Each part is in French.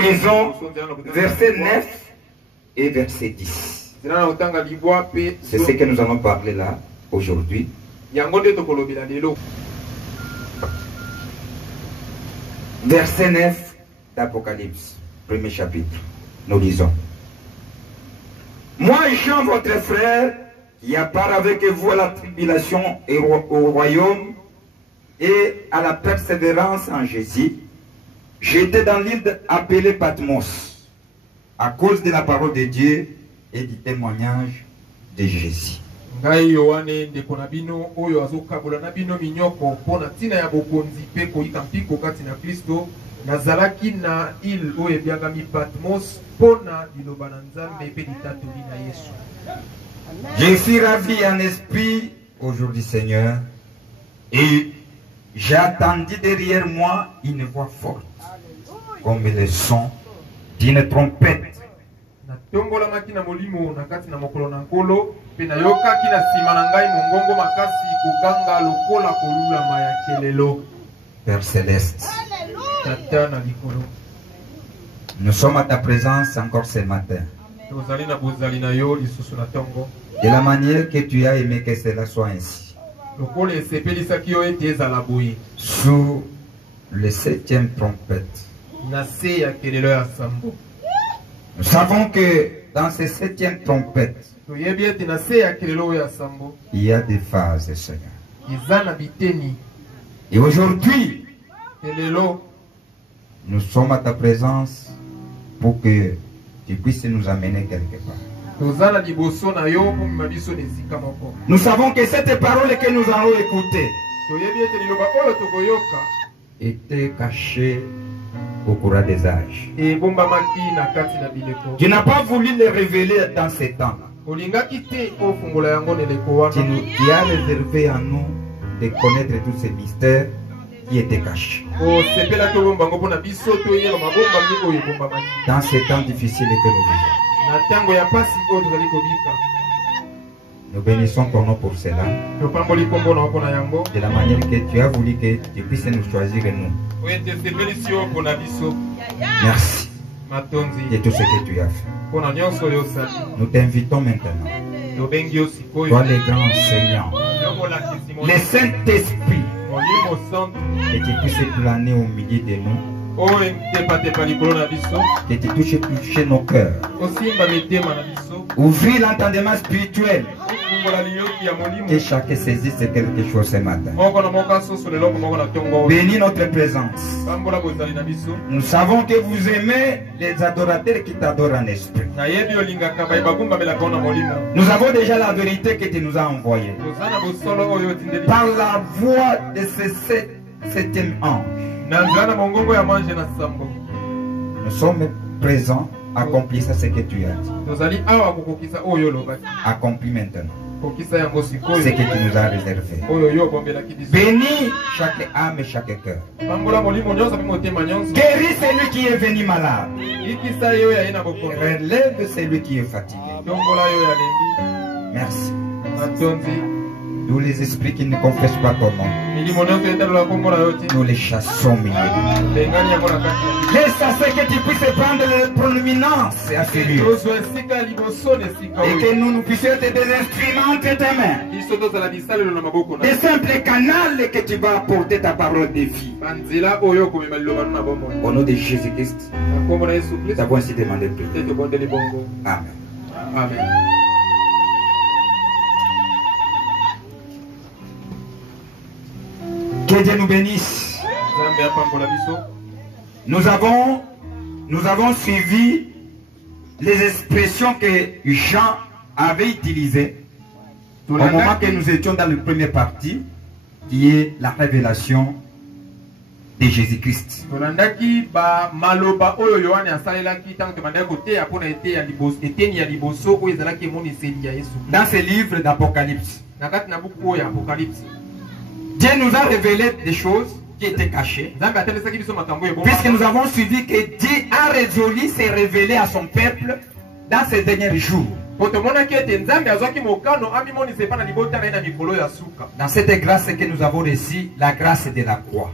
Lisons verset 9 et verset 10. C'est ce que nous allons parler là aujourd'hui. Verset 9 d'Apocalypse, premier chapitre. Nous lisons. Moi, Jean, votre frère, qui a part avec vous à la tribulation et au royaume et à la persévérance en Jésus, j'étais dans l'île appelée Patmos à cause de la parole de Dieu et du témoignage de Jésus. Je suis ravi en esprit aujourd'hui, Seigneur, et j'ai entendu derrière moi une voix forte, comme le son d'une trompette. Père Céleste, nous sommes à ta présence encore ce matin. De la manière que tu as aimé que cela soit ainsi. Sous le 7e trompette. Nous savons que dans ces 7e trompettes, il y a des phases, Seigneur. Et aujourd'hui, nous sommes à ta présence pour que tu puisses nous amener quelque part. Nous savons que cette parole que nous allons écouter était cachée au cours des âges. Tu n'as pas voulu les révéler dans ces temps. Tu as réservé à nous de connaître tous ces mystères qui étaient cachés. Dans ces temps difficiles que nous vivons. Nous bénissons ton nom pour cela. De la manière que tu as voulu que tu puisses nous choisir et nous. Merci de tout ce que tu as fait. Nous t'invitons maintenant. Toi le grand enseignant, le Saint-Esprit, que tu puisses planer au milieu de nous. Que tu touches nos cœurs. Ouvrir l'entendement spirituel. Que chacun saisisse quelque chose ce matin. Bénis notre présence. Nous savons que vous aimez les adorateurs qui t'adorent en esprit. Nous avons déjà la vérité que tu nous as envoyée. Par la voix de ce 7e ange. Nous sommes présents. Accomplissez ce que tu as dit. Accomplis maintenant ce que tu nous as réservé. Bénis chaque âme et chaque cœur. Guéris celui qui est venu malade. Relève celui qui est fatigué. Merci. Tous les esprits qui ne confessent pas ton nom, nous les chassons. Laisse que tu puisses prendre la prominence à celui. Et que nous puissions être des instruments entre tes mains. Des simples canaux que tu vas apporter ta parole de vie. Au nom de Jésus-Christ, nous avons ainsi demandé. Amen. Amen. Que Dieu nous bénisse. Nous avons suivi les expressions que Jean avait utilisées au moment que nous étions dans la première partie, qui est la révélation de Jésus-Christ. Dans ce livre d'Apocalypse, Dieu nous a révélé des choses qui étaient cachées. Puisque nous avons suivi que Dieu a résolu se révéler à son peuple dans ces derniers jours. Dans cette grâce que nous avons reçue, la grâce de la croix.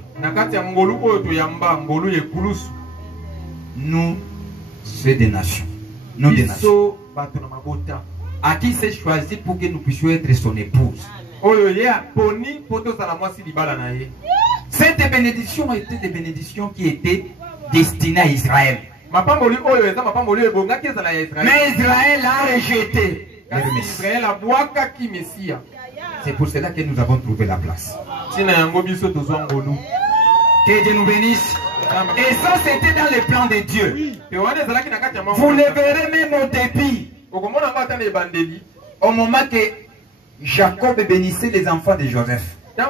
nous c'est des nations. Nous des nations. À qui s'est choisi pour que nous puissions être son épouse. Cette bénédiction était des bénédictions qui étaient destinées à Israël. Mais Israël a rejeté le Messie. C'est pour cela que nous avons trouvé la place. Que Dieu nous bénisse. Et ça, c'était dans les plans de Dieu. Vous le verrez même au début. Au moment que Jacob bénissait les enfants de Joseph. De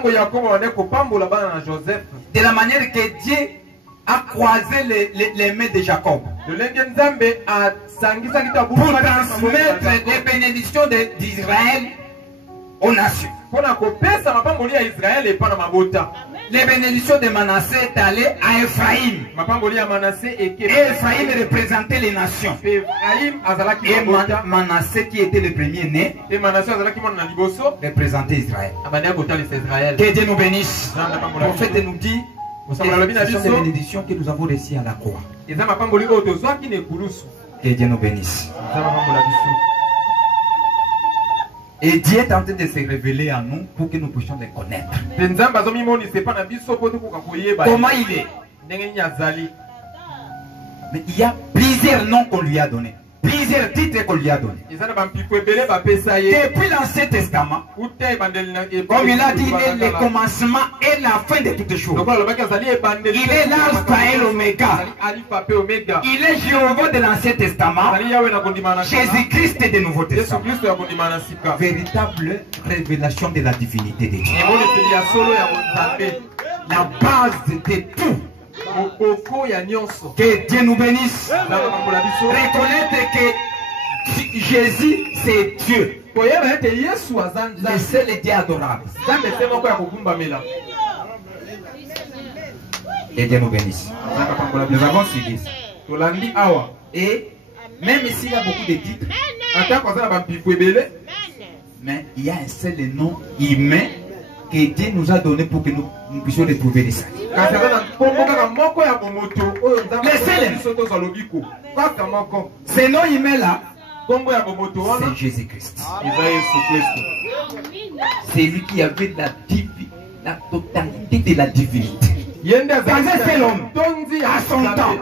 la manière que Dieu a croisé les mains de Jacob. Pour transmettre les bénédictions d'Israël aux nations. Les bénédictions de Manassé est allée à Ephraïm. Et Ephraïm représentait les nations. Et Manassé, qui était le premier né, représentait Israël. Que Dieu nous bénisse. Le prophète nous dit que ce sont des bénédictions que nous avons reçues à la croix. Que Dieu nous bénisse. Et Dieu est en train de se révéler à nous pour que nous puissions les connaître. Comment il est? Mais il y a plusieurs noms qu'on lui a donnés. Plusieurs titres qu'on lui a donnés. Depuis l'Ancien Testament, comme il a dit, il est le commencement et la fin de toutes choses. Il est l'alpha et l'oméga. Il est Jéhovah de l'Ancien Testament, Jésus-Christ du Nouveau Testament. Véritable révélation de la divinité de Dieu. La base de tout. Que Dieu nous bénisse. Reconnaître que Jésus c'est Dieu. Le seul Dieu adorable. Que Dieu nous bénisse. Nous avons suivi ça. Et même s'il y a beaucoup de titres, mais il y a un seul nom humain que Dieu nous a donné pour que nous puissions retrouver les saints. Ce nom humain là, c'est Jésus-Christ. C'est lui qui avait la totalité de la divinité. Dans un seul homme, à son temps.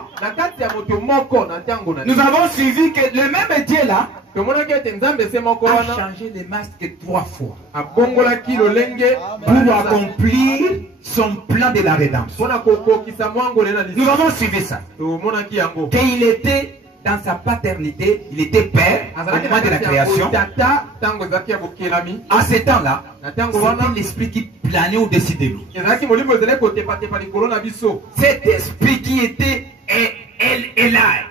Nous avons suivi que le même Dieu là a changé les masques 3 fois pour accomplir son plan de la rédemption. Nous avons suivi ça. Qu'il était dans sa paternité, il était père au moment de la création. À ce temps-là, c'était l'esprit qui planait au-dessus de nous. Cet esprit qui était El Elohim.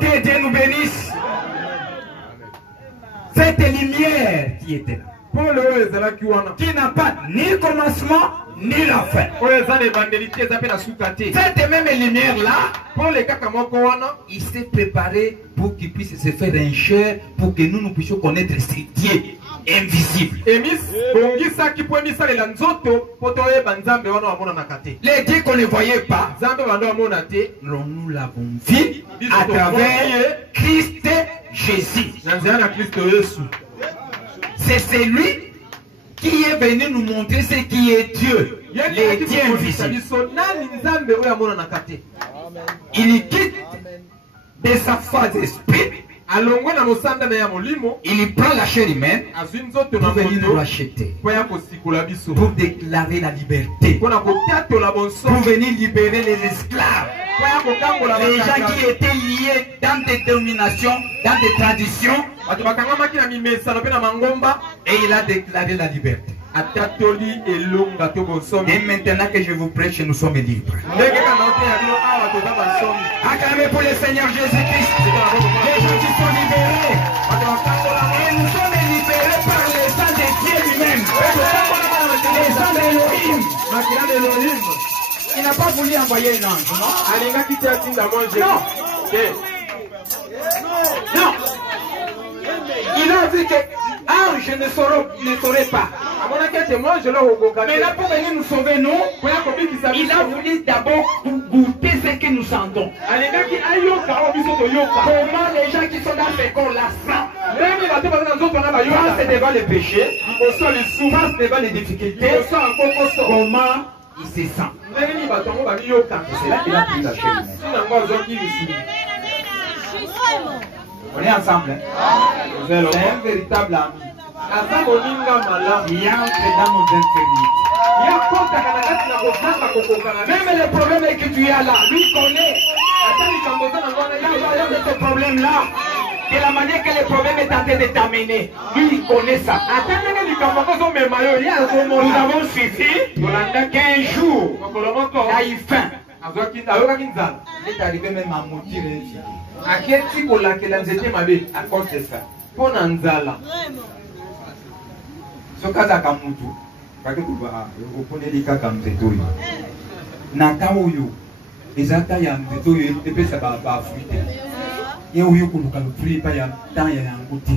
Que Dieu nous bénisse. Cette lumière qui était là, qui n'a pas ni commencement ni la fin. Cette même lumière là, il s'est préparé pour qu'il puisse se faire un chair, pour que nous puissions connaître ce Dieu invisible. Les dieux qu'on ne voyait pas, nous l'avons vu à travers Christ Jésus. C'est celui qui est venu nous montrer ce qui est Dieu, les dieux invisibles. Il quitte de sa phase d'esprit. Il prend la chair humaine pour venir nous racheter, pour déclarer la liberté, pour venir libérer les esclaves, les gens qui étaient liés dans des dénominations, dans des traditions, et il a déclaré la liberté. Et maintenant que je vous prêche, nous sommes libres. Acclamez pour le Seigneur Jésus-Christ. Les gens qui sont libérés. Et nous sommes libérés par le sang de Dieu lui-même. Le sang d'Elohim. Il n'a pas voulu envoyer un ange, non? Non. Il a vu que ange ne saurait pas. Mais là, pour venir nous sauver, nous, il a voulu d'abord goûter ce que nous sentons. Comment les gens qui sont dans ce corps-là sentent. Face devant les péchés, face devant les difficultés, comment il se sent. Et c'est là qu'il a pris la chaîne. On est ensemble. Hein? C'est un véritable ami. Il entre dans nos infirmités. Même le problème que tu as là, lui connaît. De ce problème-là, de la manière que le problème est en train de t'amener, lui il connaît ça. Nous avons suivi qu'un jour, il a eu faim. Il est arrivé même à mourir et à cause de ça. Sokazaka mutu kake kuba oponelika kamzeto yo nata oyo ezata ya mzeto yo epesa ba fruit ye oyo kuluka le fruit pa ya temps ya yango te.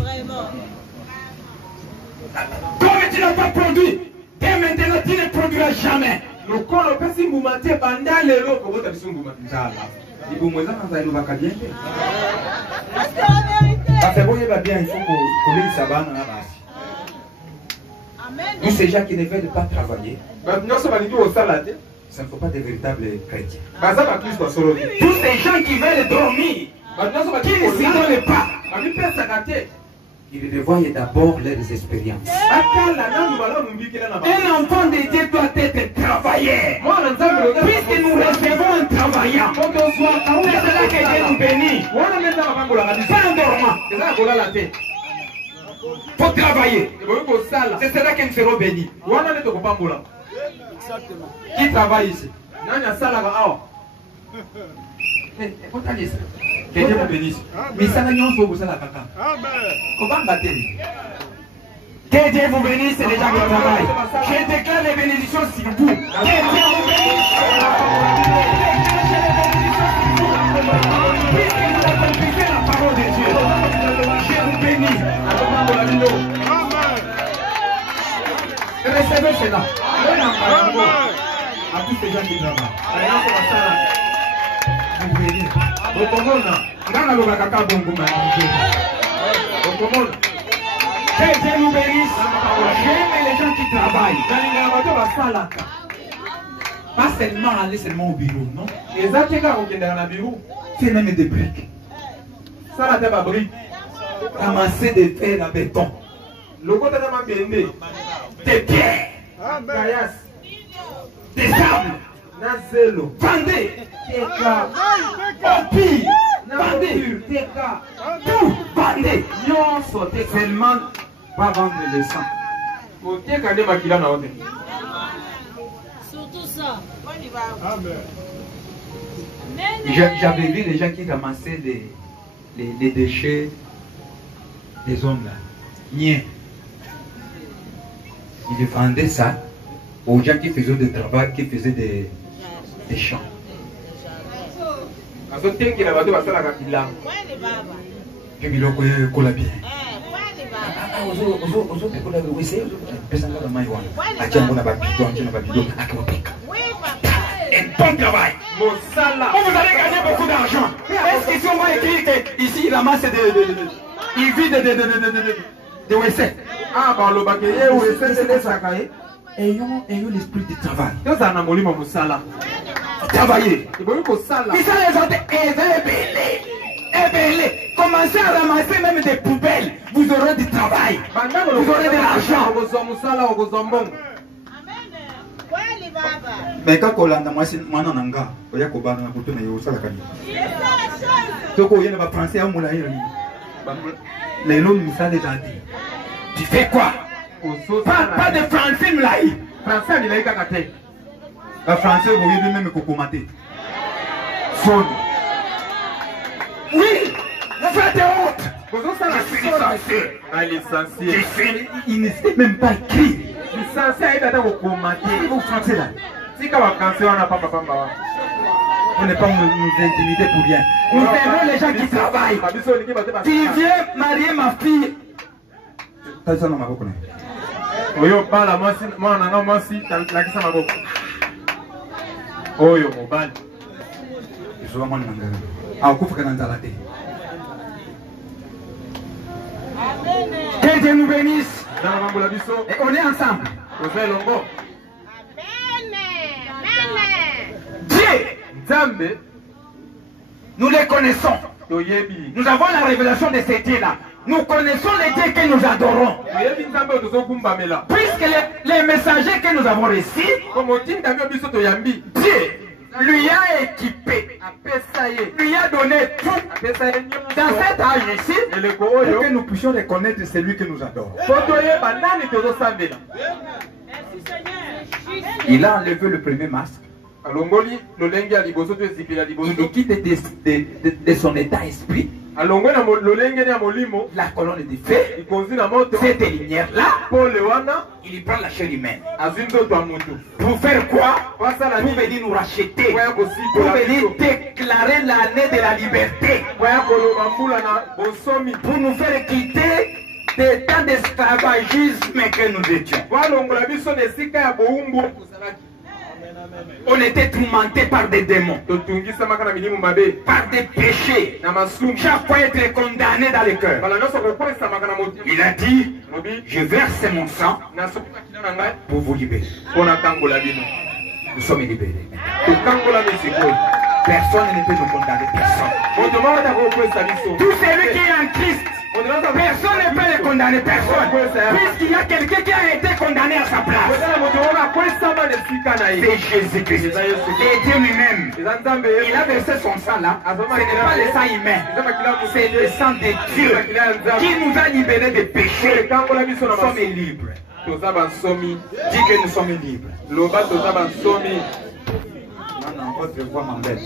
Comme tu n'as pas produit, dès maintenant tu ne produiras jamais. Le corps le pesi mumate banda lelo ko bota bisungu matala ibo mweza na zailo bakadien parce que boye ba bien il faut ko kolisa bana na basi. Tous ces gens qui ne veulent pas travailler, ça ne sont pas des véritables chrétiens. Tous ces gens qui veulent dormir, qui ne s'y donnent pas, ils revoient d'abord leurs expériences. Un enfant de Dieu doit être travailleur. Puisque nous recevons un travaillant, c'est là que Dieu nous bénit. Pas en dormant. Faut travailler. C'est cela que nous serons bénis. Qui travaille ici? Que Dieu vous bénisse. Mais ça n'a rien à faire. Que Dieu vous bénisse, c'est les gens qui travaillent. Je déclare les bénédictions sur vous. Que Dieu vous bénisse. Puisque vous accomplissez la parole de Dieu, je vous bénis. Recevez cela. À tous ces gens qui travaillent. Vous bénis. Que Dieu nous bénisse. J'aime les gens qui travaillent. Pas seulement aller seulement au bureau, non? C'est même des briques. Ramasser des fer à béton. Des pierres. Des sables. Vendez. Empire. Vendez. Tout. Vendez. Seulement pas vendre le sang. Surtout ça. J'avais vu les gens qui ramassaient les déchets des hommes là. Rien. Ils vendaient ça aux gens qui faisaient du travail, qui faisaient des champs. Un bon travail. Vous allez gagner beaucoup d'argent. Est-ce qu'ici on va écrire qu'ici il ramasse il vide de WC? Ah, bah le baguette, ayons l'esprit du travail. Travailler. Ils sont les autres ébellés. Commencez à ramasser même des poubelles. Vous aurez du travail. Vous aurez de l'argent. Mais quand on a français tu fais quoi? Pas de français m'laï. Français m'laï kakate. Le français vous voyez même kokomate. Son. Oui, vous faites honte. Licencié. Il ne sait même pas écrire. Licencié, il a kokomate. Vous français là. Si quand français on a pas papa. On n'est pas nous intimider pour rien. Nous aimons les gens qui travaillent. Tu viens marier ma fille. Oyo bala mwasi mwana nga mwasi lakisa maboko. Oyo mobali. Izo mwana nganga. Akufa kana nzala te. Que Dieu nous bénisse. Et on est ensemble. Dieu, nous les connaissons. Nous avons la révélation de ces dieux-là. Nous connaissons les dieux que nous adorons. Puisque les messagers que nous avons reçus, Dieu lui a équipé, lui a donné tout dans cet âge ici pour que nous puissions reconnaître celui que nous adorons. Il a enlevé le premier masque. Il quitte de son état esprit la colonne de feu, cette lumière-là, il prend la chair humaine. Pour faire quoi? Pour venir nous racheter, pour venir déclarer l'année de la liberté, pour nous faire quitter des temps d'esclavagisme que nous étions. On était tourmentés par des démons, par des péchés. Chaque fois être condamné dans le cœur. Il a dit, je verse mon sang pour vous libérer. Nous sommes libérés. Personne ne peut nous condamner. Personne. Tout celui qui est en Christ, personne ne peut le condamner. Personne. Puisqu'il y a quelqu'un qui a été condamné à sa place. C'est Jésus-Christ. Et Dieu lui-même. Il a versé son sang là. Ce n'est pas le sang humain. C'est le sang de Dieu qui nous a libérés des péchés. Nous sommes libres. Dis que nous sommes libres. Non, votre voix m'embête.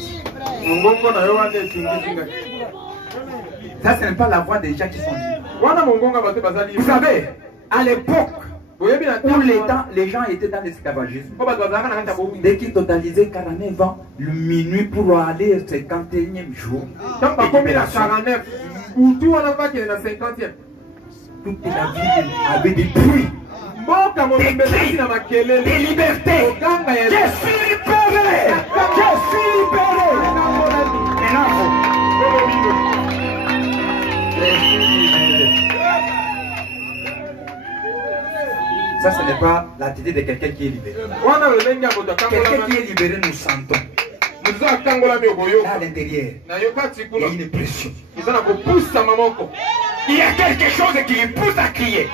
Ça, ce n'est pas la voix des gens qui sont libres. Vous savez, à l'époque où les gens étaient dans l'esclavagisme, dès qu'ils totalisaient 49 ans, le minuit pour aller au 51e jour, toute la vie avait des bruits, des cris, des libertés. Je suis libéré! Je suis libéré! Ça, ce n'est pas l'attitude de quelqu'un qui est libéré. Quelqu'un qui est libéré, nous sentons. Là, à l'intérieur, il y a une pression. Il y a quelque chose qui lui pousse à crier,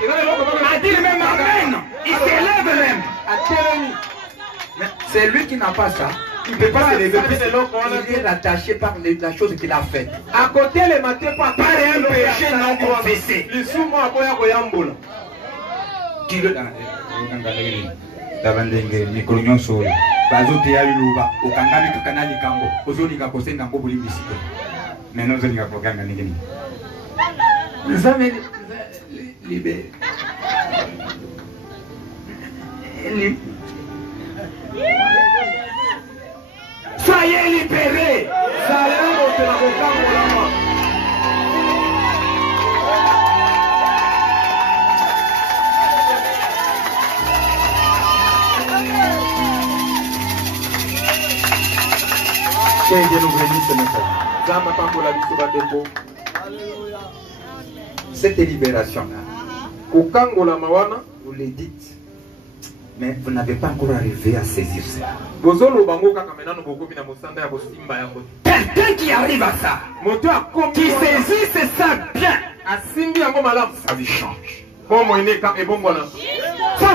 à dire même Amen. Il s'élève même. Mais c'est lui qui n'a pas ça. Il ne peut pas se lever. Il est rattaché par la chose qu'il a faite. À côté, le matin, par un péché non confessé. Qui le davandenge mikolo nyonso oyo bazoteya liloba okangami tukana likambo ozolinga kosenga ngo bolimbisiko maintenant ozolinga kokanga ndenge nini nous sommes libérés. Soyez libérés. Que Dieu nous bénisse ce matin. Cette libération-là, vous le dites, mais vous n'avez pas encore arrivé à saisir ça. Quelqu'un qui arrive à ça, qui saisit ça bien, sa vie change. Sa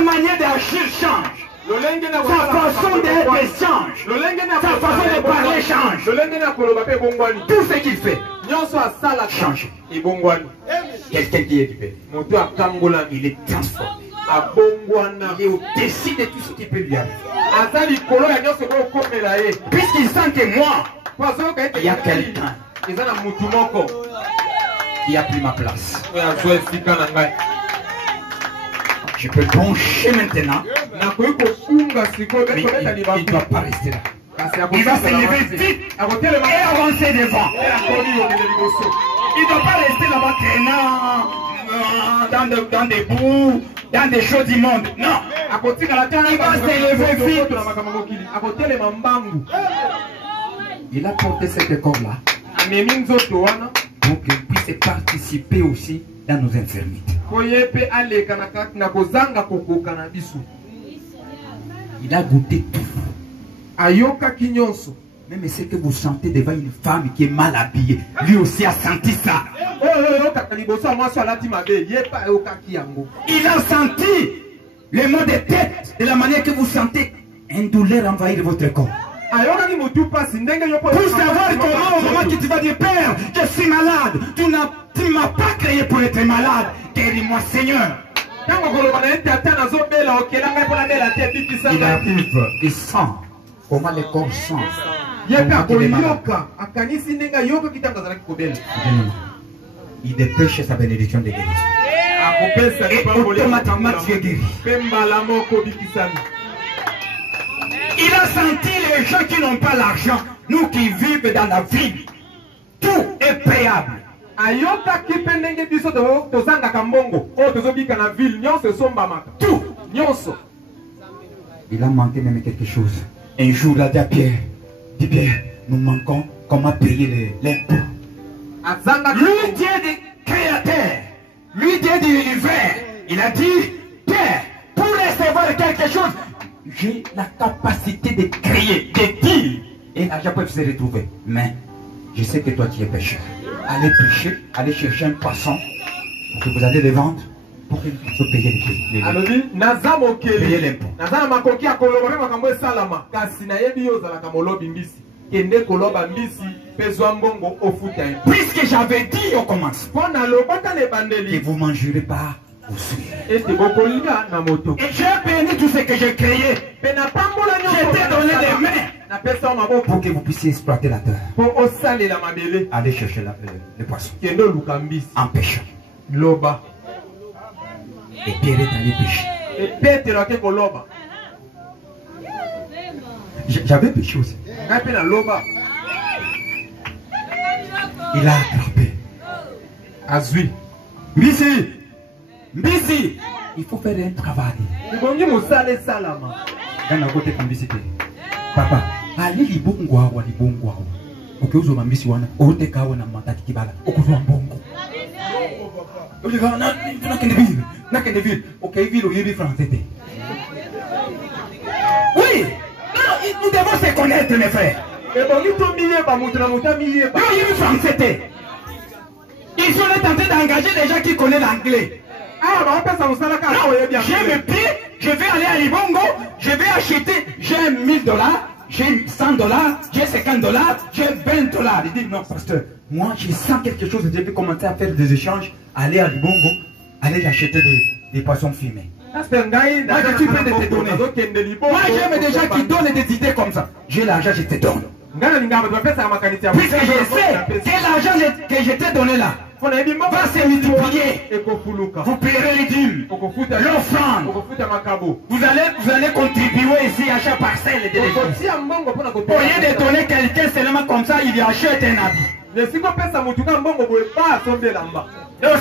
manière d'agir change. Sa façon d'être change. Sa façon de parler change. Tout ce qu'il fait change. Quelqu'un qui est libéré, il est transformé. Il est au-dessus de tout ce qui peut lui arriver. Puisqu'il sent que moi, il y a quelqu'un qui a pris ma place. Je peux pencher maintenant, mais il ne doit pas rester là. Il va se lever vite et avancer devant. Il ne doit pas rester là-bas traînant dans des bouts, dans des choses du monde. Non. Il va s'élever vite. Il a porté cet corps-là pour qu'il puisse participer aussi dans nos infirmités. Il a goûté tout. Même ce que vous sentez devant une femme qui est mal habillée, lui aussi a senti ça. Il a senti le mot de tête de la manière que vous sentez une douleur envahir votre corps. Pour savoir comment au moment que tu vas dire, Père, je suis malade, tu ne m'as pas créé pour être malade, guéris-moi Seigneur. Il arrive, il sent comment le corps sent. Il dépêche sa bénédiction de guérison. Et automatiquement tu es guéri. Il a senti les gens qui n'ont pas l'argent, nous qui vivons dans la ville, tout est payable. Tout. Il a manqué même quelque chose. Un jour, il a dit à Pierre, nous manquons comment payer l'impôt. Lui, Dieu des créateurs, lui, Dieu de l'univers, il a dit, Pierre, pour recevoir quelque chose, j'ai la capacité de créer, de dire, et l'argent peut se retrouver. Mais je sais que toi tu es pécheur. Allez pêcher, allez chercher un poisson pour que vous allez le vendre pour que vous payiez les l'impôt. Puisque j'avais dit au commencement que vous ne mangerez pas. Et j'ai béni tout ce que j'ai créé. Je t'ai donné les mains pour que vous puissiez exploiter la terre. Allez chercher les poissons en pêchant. Et Pierre est allé pêcher. J'avais pêché aussi. Il a attrapé. Azui. Mbisi, il faut faire un travail. Papa, allez libongwa wa libongwa. Ukeuzo mambisi wana, ote kawa na mataki kibala. Okuzwa mbongo. Oliva na nakende ville. OK, ville au yebi français. Oui. Non, nous devons se connaître mes frères. Et bon, ils sont milliers ba mutuna mutamiye ba. Yo yebi français. Ils sont tentés d'engager des gens qui connaissent l'anglais. J'ai mes pieds, je vais aller à Libongo, je vais acheter, j'ai $1000, j'ai $100, j'ai $50, j'ai $20. Il dit non, pasteur, moi je sens quelque chose, je vais commencer à faire des échanges, aller à Libongo, aller acheter des poissons fumés. Moi je suis prêt de te donner. Moi j'aime des gens qui donnent des idées comme ça. J'ai l'argent, je te donne. Puisque je sais que l'argent que je t'ai donné là va se multiplier. Vous paierez les dîmes, l'offrande. Vous allez contribuer ici à chaque parcelle de l'église. Au lieu de donner quelqu'un seulement comme ça, il achète un habit. Et aussi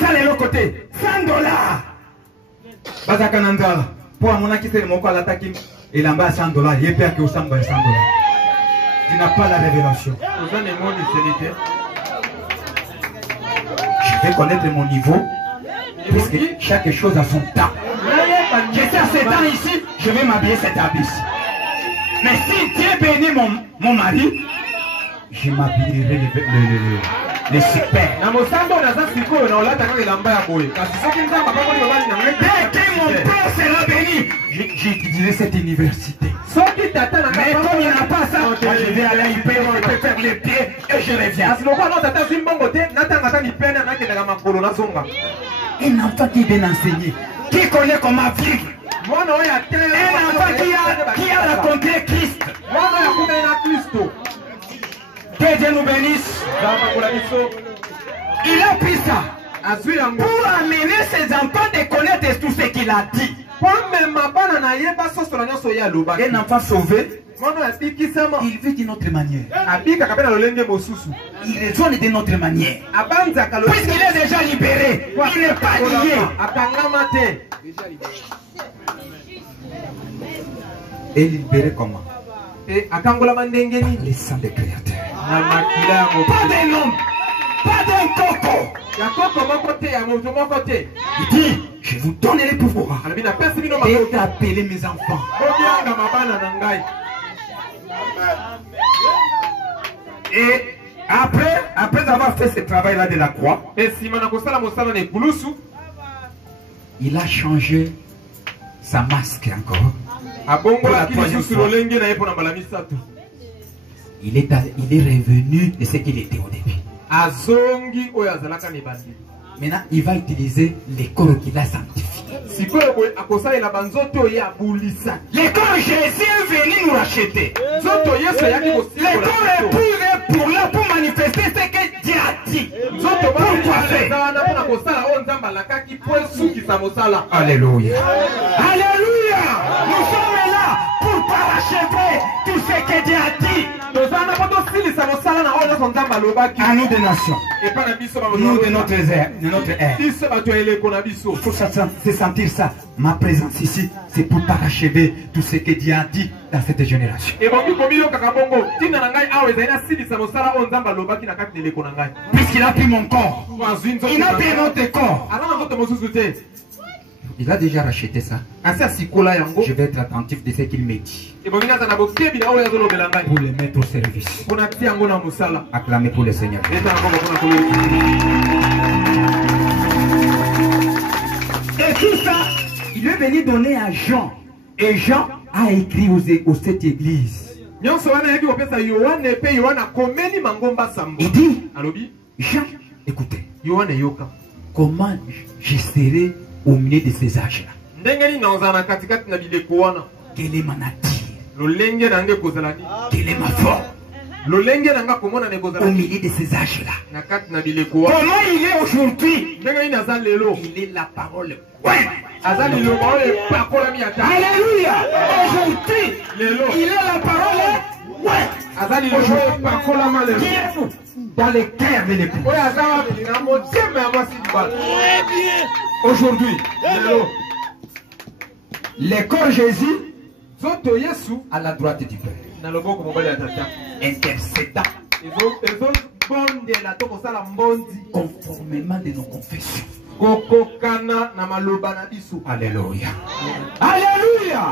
de l'autre côté, $100. Bazakananda, pour mon acquis, mon quoi l'attaque, il en bas $100. Il est pire que $100. Tu n'as pas la révélation. Je vais connaître mon niveau, puisque chaque chose a son temps. J'étais à 7 ans ici, je vais m'habiller cet habit. Mais si Dieu bénit mon mari, je m'habillerai le super. Dès que mon père sera béni, j'étudierai cette université. Mais comme il n'y a pas ça, moi je vais aller à l'IP, je vais faire les pieds et je reviens. Un enfant qui vient enseigner, qui connaît comment vivre. Un enfant qui a rencontré Christ. Que Dieu nous bénisse. Il a pris ça pour amener ses enfants de connaître tout ce qu'il a dit. Un enfant sauvé Il vit d'une autre manière. Il raisonne d'une autre manière. Puisqu'il est déjà libéré, il n'est pas lié. Et libéré comment? Les sangs des créateurs. Pas d'un homme, pas d'un coco. Il dit, je vous donnerai le pouvoir d'appeler mes enfants. Et après avoir fait ce travail-là de la croix, il a changé sa masque encore. Il est revenu de ce qu'il était au début. Maintenant, il va utiliser les corps qu'il a sanctifiés. Les corps Jésus est venu nous racheter. Les corps est pour manifester ce que Dieu a dit. Pourquoi faire? Alléluia. Alléluia. Nous sommes là pour parachever tout ce que Dieu a dit. À nous des nations. Nous de notre ère. Il faut se sentir ça. Ma présence ici, c'est pour parachever tout ce que Dieu a dit dans cette génération. Puisqu'il a pris mon corps, il n'a pris notre corps. Il a déjà racheté ça. Je vais être attentif de ce qu'il me dit pour le mettre au service. Acclamez pour le Seigneur. Et tout ça, il est venu donner à Jean. Et Jean a écrit aux sept églises. Il dit, Jean, écoutez, comment je serai au milieu de ces âges-là? Quelle est ma nature? Quelle est ma forme? Au milieu de ces âges-là. Comment il est aujourd'hui? Il est la parole. Ouais. Alléluia. Aujourd'hui, il est la parole. Ouais. Aujourd'hui, dans les cœurs de l'époux. Aujourd'hui, le corps Jésus à la droite du Père, intercédant conformément de nos confessions. Alléluia. Alléluia.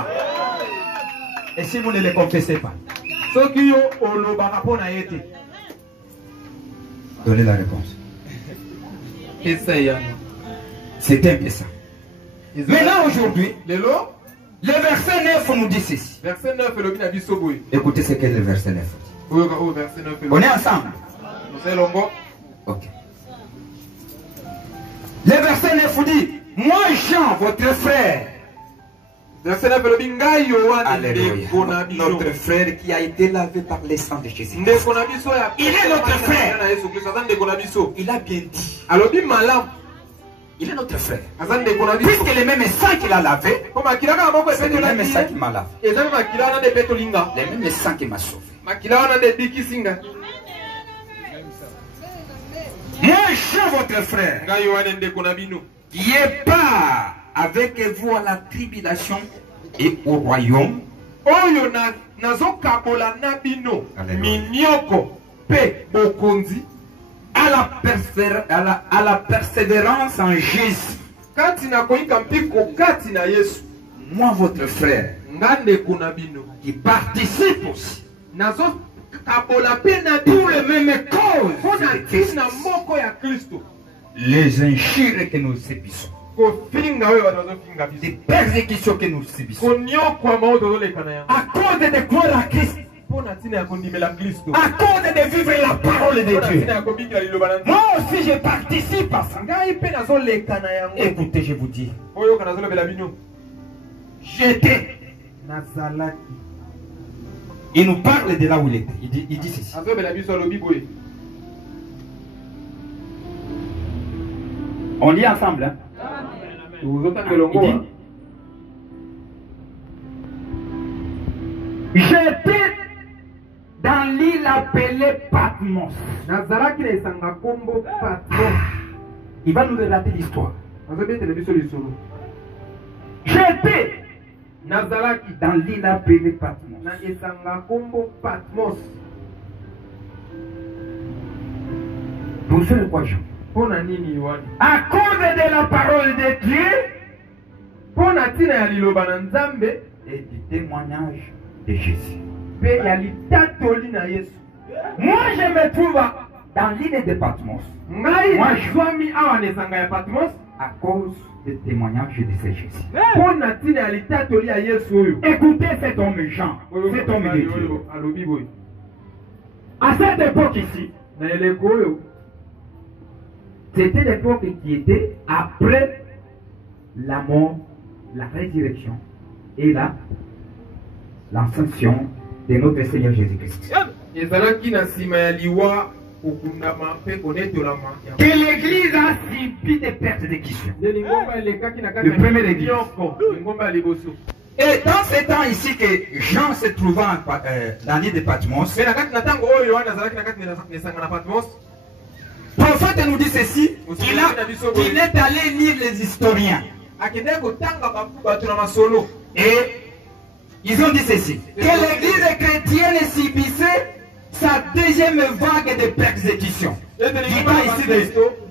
Et si vous ne les confessez pas, donnez la réponse. C'est un peu ça. Maintenant aujourd'hui, le verset 9 nous dit ceci. Écoutez ce que le verset 9 dit. On est ensemble. Ok. Le verset 9 dit, moi Jean, votre frère. Alléluia. Notre frère qui a été lavé par le sang de Jésus. Il est notre frère. Il a bien dit. Il est notre frère. Puisque le même sang qu'il a lavé, c'est le même sang qui m'a lavé. Le même sang qui m'a sauvé. Moi, Jean, votre frère, qui est part avec vous à la tribulation et au royaume. À la persévérance en Jésus. Moi, votre frère, qui participe aussi pour les mêmes causes, les injures que nous subissons, des persécutions que nous subissons, à cause de croire à Christ, à cause de vivre la parole de Dieu. Moi aussi je participe à ça. Écoutez, je vous dis, j'étais. Il nous parle de là où il était. Il dit ceci. On lit ensemble, hein? J'étais appelé Patmos. nazalaki na esanga kombo Patmos. Il va nous relater l'histoire. Azobetela biso lisolo. J'étais nazalaki dans l'île appelée Patmos. na esanga kombo Patmos. Pour faire quoi, Jean? Pona nini Yohane? À cause de la parole de Dieu Pona tina ya liloba na Nzambe et du témoignage de Jésus. pe ya litatoli na Yesu. Moi, je me trouve dans l'île de Patmos Ngai Moi, nazwami awa na esanga ya Patmos à cause du témoignage de ce Jésus. pona tina ya litatoli ya Yesu oyo. Écoutez cet homme Jean, cet homme de Dieu. alobi boye. À cette époque ici, Na eleko oyo c'était l'époque qui était après la mort, la résurrection et l'ascension de notre Seigneur Jésus-Christ. ezalaki na nsima ya liwa kokundama mpe konetolama Que l'Église a subi des persécutions. nde lingomba elekaki na kati Le premier église. nyoko lingomba ya liboso. Et dans ce temps ici que Jean se trouvant dans l'île de Patmos, mpe na kati na ntango oyo yohane azalaki na kati na esanga na Patmos, le prophète nous dit ceci, qu'il est allé lire les historiens. akendeki kotanga bato na masolo. Et ils ont dit ceci, que l'Église chrétienne subissait sa deuxième vague de persécution.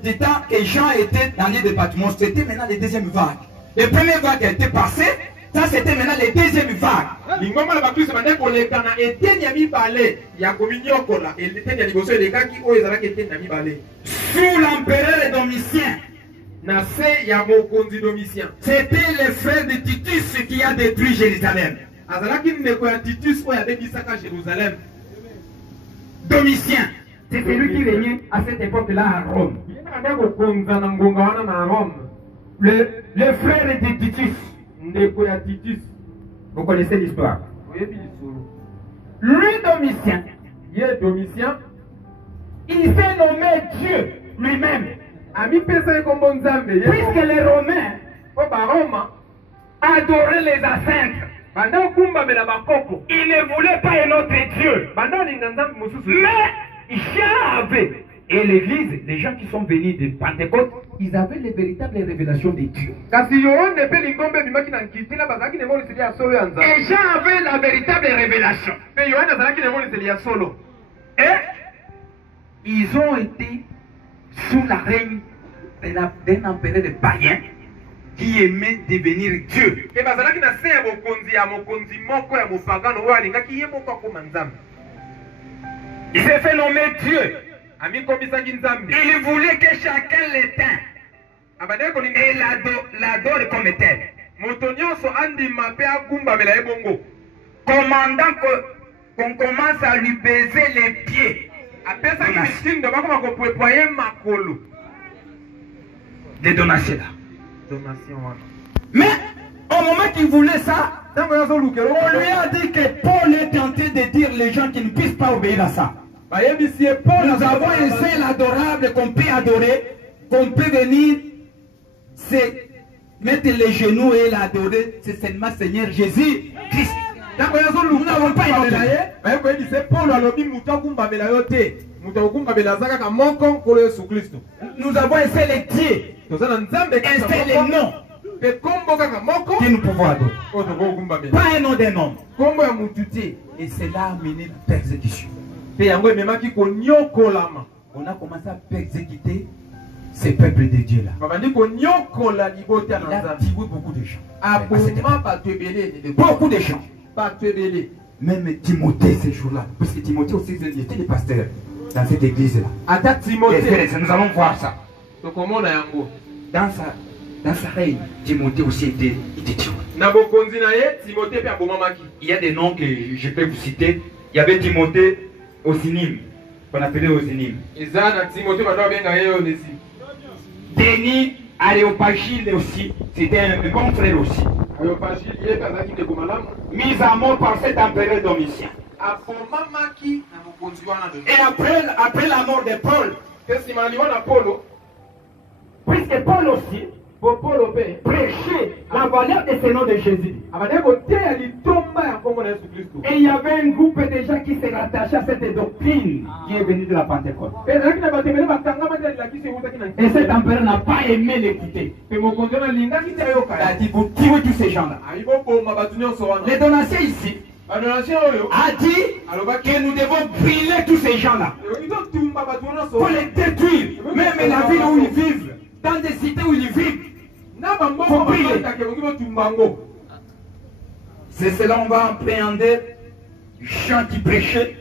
Du temps que Jean était dans l'île de Patmos, c'était maintenant la deuxième vague. La première vague était passée, ça c'était maintenant la deuxième vague. lingomba na bakristo bande koleka na eteni ya mibale ya kominyokola eteni ya liboso elekaki oyo ezalaki eteni ya mibale Sous l'empereur Domitien, na se ya mokonzi Domitien. c'était le frère de Titus qui a détruit Jérusalem. azalaki ndeko ya Titus oyo abebisaka Jérusalem. Domitien, c'est celui qui régnait à cette époque-là à Rome. ande kokonza na ngonga wana na Rome. Le frère de Titus, ndeko ya Titus vous connaissez l'histoire. oyebi lisolo. Lui, Domitien, ye Domitien il s'est nommé Dieu lui-même. amipesa ye kombo Nzambe ye Puisque les Romains po baroma adoraient les ancêtres, banda okumbamela bakoko ils ne voulaient pas un autre Dieu. banda olinga Nzambe mosusu. Mais j'avais, et l'église, les gens qui sont venus de Pentecôte, ils avaient les véritables révélations de Dieu. kasi yohane mpe lingombe ebimaki na nkitina bazalaki na emoniseli ya solo ya Nzambe. Et Jean avait la véritable révélation. mpe yohane azalaki na emoniseli ya solo. Et ils ont été sous la règne d'un empereur de païen qui aimait devenir Dieu. mpe bazalaki na se ya bokonzi ya mokonzi moko ya mopagano oyo alingaki ye moko akoma Nzambe. Il s'est fait nommer Dieu. amikomisaki Nzambe. Il voulait que chacun l'éteint abandaki kolinga et l'adore comme tel. moto nyonso andima mpe agumbamela ye bongo. Commandant qu'on commence à lui baiser les pieds. apesaki mitindo bakoma kopwepwa ye makolo. Des donations là. donation wana. Mais au moment qu'il voulait ça, ntango yazolukela on lui a dit que Paul est tenté de dire les gens qui ne puissent pas obéir à ça. bayebisi ye Paul Nous avons un seul adorable qu'on peut adorer, qu'on peut venir se mettre les genoux et l'adorer, c'est seulement Seigneur Jésus-Christ. ntango yazoluka Nous n'avons pas kogumbamela une ye bayekoyebisa Paul alobi moto agumbamela yo te, moto akogumbamela aza kaka moko nkolo Yesu Kristo. Nous avons un seul Dieu, toza na Nzambe un seul nom mpe kombo kaka moko que nous pouvons adorer. oyo tokogumbamela, Pas un nom d'un homme. kombo ya mutu te. Et cela a amené la persécution. mpe yango ememaki konyokolama. On a commencé à persécuter ces peuples de Dieu là. babandi konyokola libota Il na a Nzambe. tué beaucoup de gens. À cette époque. aboma bato ebele Beaucoup de gens. bato ebele. Même Timothée ces jours-là. Parce que Timothée aussi, il était le pasteur dans cette église-là. ata Et Timote frères, nous allons voir ça. tokomona yango Dans sa règne, Timothée aussi était tué. na bokonzi na ye Timote mpe abomamaki. Il y a des noms que je peux vous citer. Il y avait Timothée Osinim, qu'on appelait Osinim. eza na Timote bato babenga ye Onesi. Denis Aréopagile aussi, c'était un bon frère aussi. Areopagi ye mpe azalaki ndeko malamu. Mis à mort par cet empereur Domitien. abomamaki na mokonzi wana de. Et après la mort de Paul, mpe nsima na liwa na Polo, puisque Paul aussi, prêcher la valeur de ce nom de Jésus. Et il y avait un groupe de gens qui se rattachaient à cette doctrine qui est venue de la Pentecôte. Et cet empereur n'a pas aimé l'écouter. Il a dit, vous tuez tous ces gens-là. Les donations ici a dit que nous devons brûler tous ces gens-là pour les détruire. Même la ville où ils vivent, dans des cités où ils vivent, faut brûler. C'est cela on va appréhender Jean qui prêchait,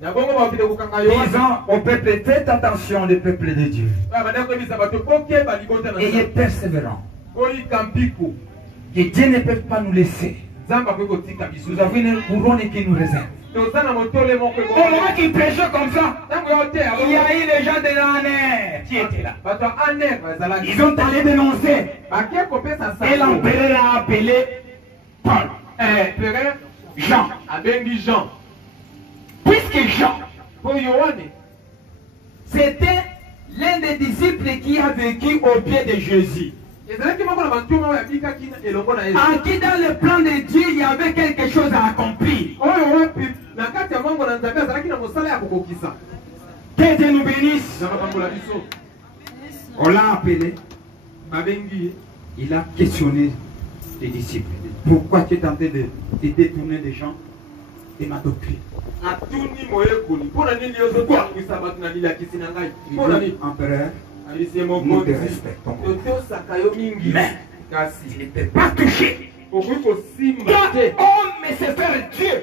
disant au peuple, faites attention, le peuple de Dieu. Ayez persévérant. Que Dieu ne peut pas nous laisser. Nous avons une couronne qui nous réserve. Au moment qu'il prêchait comme ça, il y a eu les gens de l'année qui étaient là. Ils ont allé dénoncer. Et l'empereur a appelé Paul. Jean. Puisque Jean, c'était l'un des disciples qui a vécu au pied de Jésus. En qui dans le plan de Dieu il y avait quelque chose à accomplir. Que Dieu nous bénisse. On l'a appelé. Il a questionné les disciples. Pourquoi tu es tenté de détourner des gens de ma doctrine? Empereur, nous te respectons. Mais il ne peut pas toucher. Quand homme se faire Dieu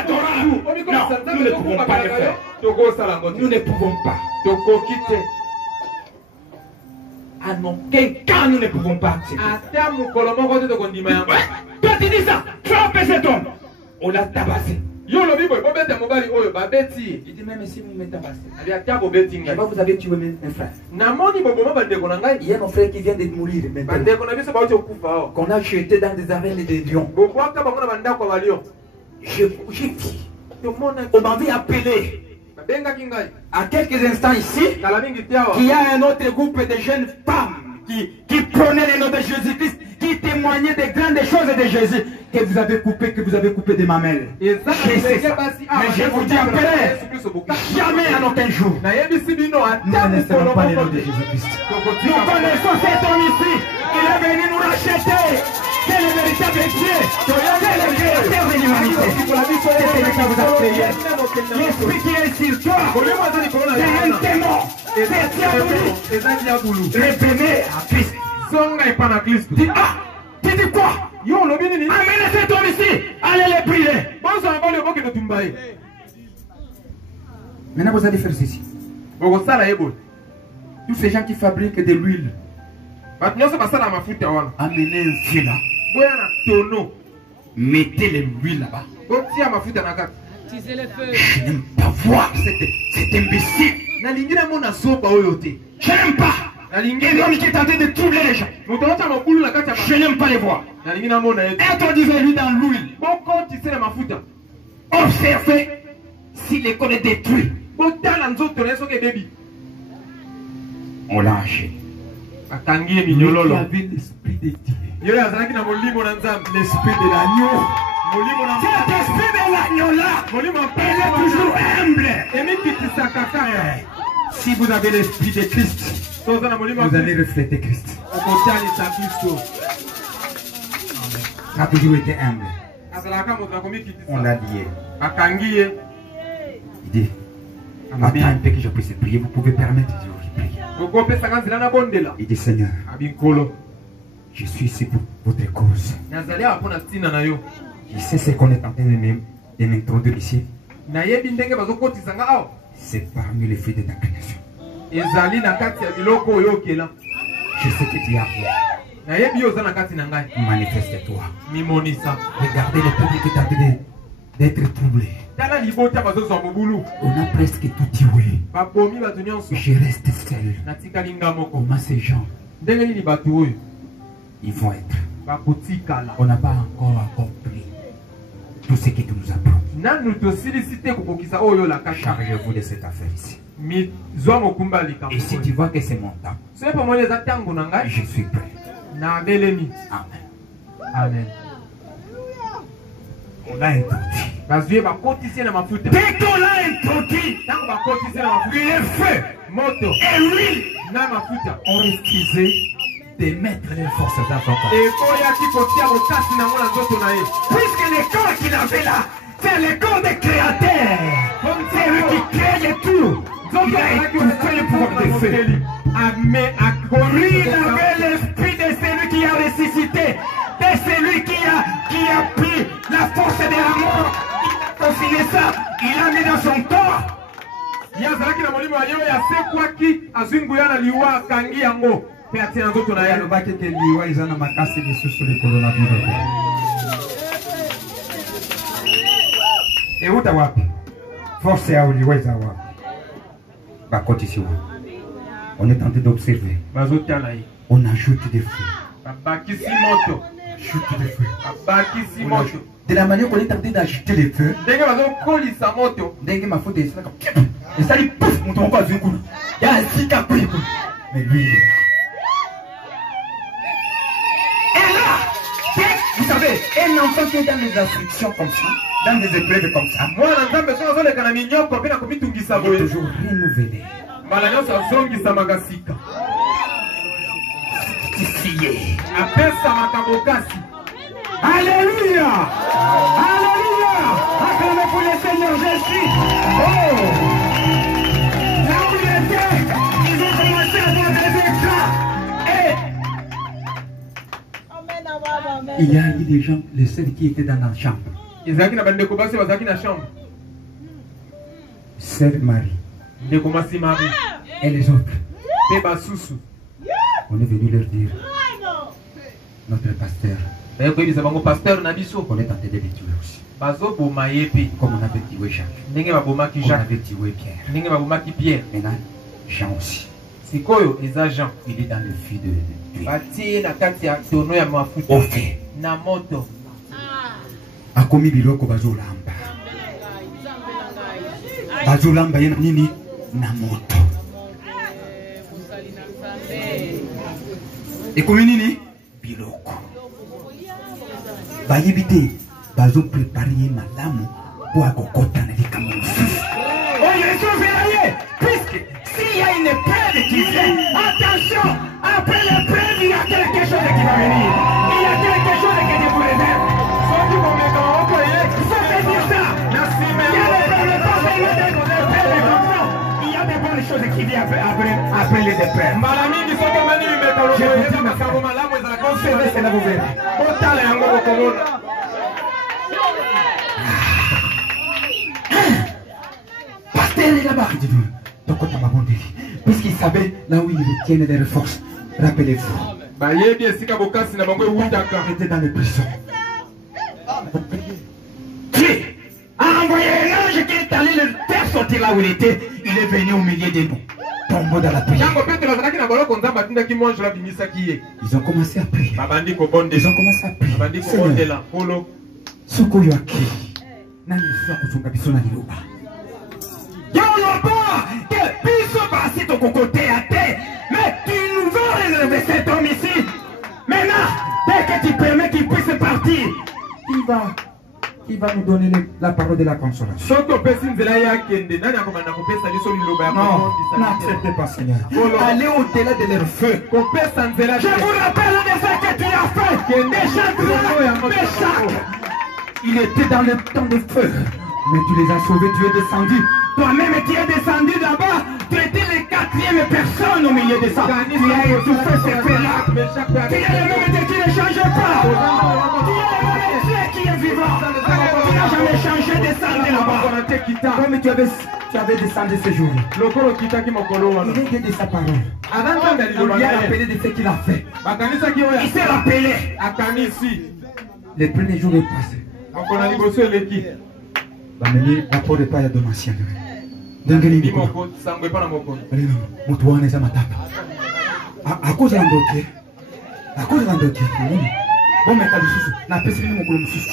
adorable, non, nous ne pouvons pas le faire. Nous ne pouvons pas. À aucun cas, nous ne pouvons pas accepter. Toi, tu dis ça. Frappez cet homme. On l'a tabassé. Il dit même si vous me tabassez, vous avez tué mes frères. Il y a nos frères qui viennent de mourir maintenant. Qu'on a jeté dans des arènes de lions. J'ai dit, on m'avait appelé à quelques instants ici qu'il y a un autre groupe de jeunes femmes qui prenaient le nom de Jésus-Christ, qui témoignaient des grandes choses de Jésus que vous avez coupé de mamelles. Mais je vous dis après, jamais en aucun jour, nous ne laisserons pas le nom de Jésus-Christ. Nous connaissons cet homme ici, il est venu nous racheter. C'est le véritable Dieu, c'est le créateur de l'humanité. C'est celui qui vous a créé. L'esprit qui est sur toi, c'est un démon, c'est diabolique. Réprimé à Christ. Dis, ah, tu dis quoi? Amenez cet homme ici, allez les prier. Maintenant vous allez faire ceci. Tous ces gens qui fabriquent de l'huile, amenez un fil là. Mettez l'huile là-bas. Je n'aime pas voir cet imbécile. Je n'aime pas. L'homme qui est en train de troubler les gens. Je n'aime pas les voir. Introduisez-lui dans l'huile. Observez s'il est qu'on est détruit. On l'a haché. Lui qui avait l'esprit de Dieu. L'esprit de l'agneau. Cet esprit de l'agneau là, il est toujours humble. Si vous avez l'esprit de Christ, vous allez refléter Christ. Ça a toujours été humble. On l'a dit. Il dit, attends un peu que je puisse prier, vous pouvez permettre de prier. Il dit, Seigneur, je suis ici pour votre cause. Je sais ce qu'on est en train de m'introduire ici. C'est parmi les fruits de ta création. Je sais que tu as manifeste-toi. Regardez le public qui est en train d'être troublé. On a presque tout tué. Je reste seul. Comment ces gens ils vont être? On n'a pas encore accompli tout ce que tu nous as promis. Chargez-vous de cette affaire ici. Et si tu vois que c'est mon temps, je suis prêt. Na belemi. Amen. Amen. On l'a introduit. Bazuye bakotisi na mafuta. Dès qu'on l'a introduit, Tango bakotisi na mafuta. il est feu. Moto. Et lui, Na mafuta. on refusait de mettre les forces dans son corps. Ekoyaki kotia bokasi na mwana nzoto na ye. Puisque le corps qu'il avait là, c'est le corps des créateurs. C'est lui qui crée tout. Donc il a étouffé le pouvoir de feu. Lui, il avait l'esprit de celui qui a ressuscité, de celui qui a pris la force de la mort. Il a confiné ça, il a mis dans son corps. Yazalaki na molimo ayo ya sekwaki azwinguya na liwa kangi yango. Pe atina nzoto na ye. alobaki ke liwa eza na makasi lisusu likolo na bino. Euta wapi? Force ya liwa eza wapi? Bakotisi wapi? On est en train d'observer. Bazotala ye. On ajoute des feux. Babakisi moto. Ajoute des feux. Babakisi moto. De la manière qu'on est en train d'ajouter les feux, Ndenge bazokolisa moto. ndenge mafuta esalaka esali pouf moto moko azwi nkulu ya asika kuli. Mais lui il est là. Et là, vous savez, un enfant qui est dans des afflictions comme ça, dans des épreuves comme ça, Mwana nzambe so azoleka na minyoko pe na komitungisa il est boye. toujours renouvelé, Mbala nyonso azongisamaka sika. fortifié. Apesamaka bokasi. Alléluia! Alléluia! Acclamez pour le Seigneur Jésus! Oh! Là où il était, ils ont commencé à voir des éclats. Et il y a eu des gens, les seuls qui étaient dans la chambre. Ezalaki na bandeko basi bazalaki na chambre. Sœur Marie Ndeko mwasi Marie. et les autres. Pe basusu. On est venu leur dire, notre pasteur, Baye koyebisa bango pasteur na biso. on est en train de le tuer aussi. Bazoboma ye pe. Comme on avait tué Jacques, Ndenge babomaki on Jacques. avait tué Pierre. Ndenge babomaki Pierre. Maintenant, Jean aussi. Sikoyo eza Jean. Il est dans le feu de Dieu. Batie ye na kati ya tono ya mafuta. Au fait, Na moto. akomi biloko bazolamba. Bazolamba ye na nini? Na moto. Ekomi nini? Biloko. Bayebi te bazo préparer ye malamu po akokota na likambo mosusu. Oyo ezovela ye, puisque s'il y a une épreuve qui vient, attention, après l'épreuve il y a quelque chose qui va venir. Il y a quelque chose que Dieu vous réserve. Soki komeka moko ye. Ça veut dire ça. Merci Il y a des problèmes, pas seulement des épreuves comme ça. Il y a des bonnes choses qui viennent après les épreuves. Mbala mingi soki omani bimeka Je lokola vous eza dis, makambo malamu ezalaka Observez cela, vous verrez. otala yango bokomona. Pasteur est là-bas. Il dit, donc on m'a bondé. Puisqu'il savait là où il retient des forces. Rappelez-vous, Bayebi esika bokasi na bango ewutaka. il était dans les prisons. Dieu a envoyé un ange qui est allé le faire sortir là où il était. Il est venu au milieu de nous. Tombons dans la prière. Yango Petro azalaki na boloko nzambe atindaki mwange abimisaki ye. Ils ont commencé à prier. Babandi kobondela. Ils ont commencé à prier. Babandi Seigneur, kobondela. Polo. soko yo aki. Nani usa kuzunga biso na liloba. Yoloba, que biso basi ton côté à terre. Mais tu nous as réservé cet homme ici. Maintenant, dès que tu permets qu'il puisse partir, il va nous donner la parole de la consolation. Soki opesi nzela ye akende nani akomanda kopesa biso liloba ya Non, kobondisa n'acceptez pas, Seigneur. Voilà. Allez au-delà de leur feu. kopesa nzela Je vous rappelle de ce que tu as fait. Méchant. Il était dans le temps de feu. Mais tu les as sauvés, tu es descendu. Toi-même, tu es descendu là-bas. Tu étais la quatrième personne au milieu de ça. Tu as étouffé ces feux-là. Tu es le même Dieu qui ne change pas. Tu es le même Dieu qui est vivant. Tu n'as jamais changé, descendu là-bas. Comme tu avais descendu ce jour-là. lokolo kitaki mokolo wana. Il est Dieu de sa parole. Azanzambe On liloba lui a na ye. rappelé de ce qu'il a fait. Bakanisaki oyo Il s'est rappelé. akanisi. Le premier jour est passé. Mokolo liboso eleki. Bameni rapport epai ya donatien ndenge nini Ni moko sango epa na mokono. baleno moto wana eza matata akozela ndoki akozela ndoki nini bomeka lisusu napesi bino mokolo mosusu.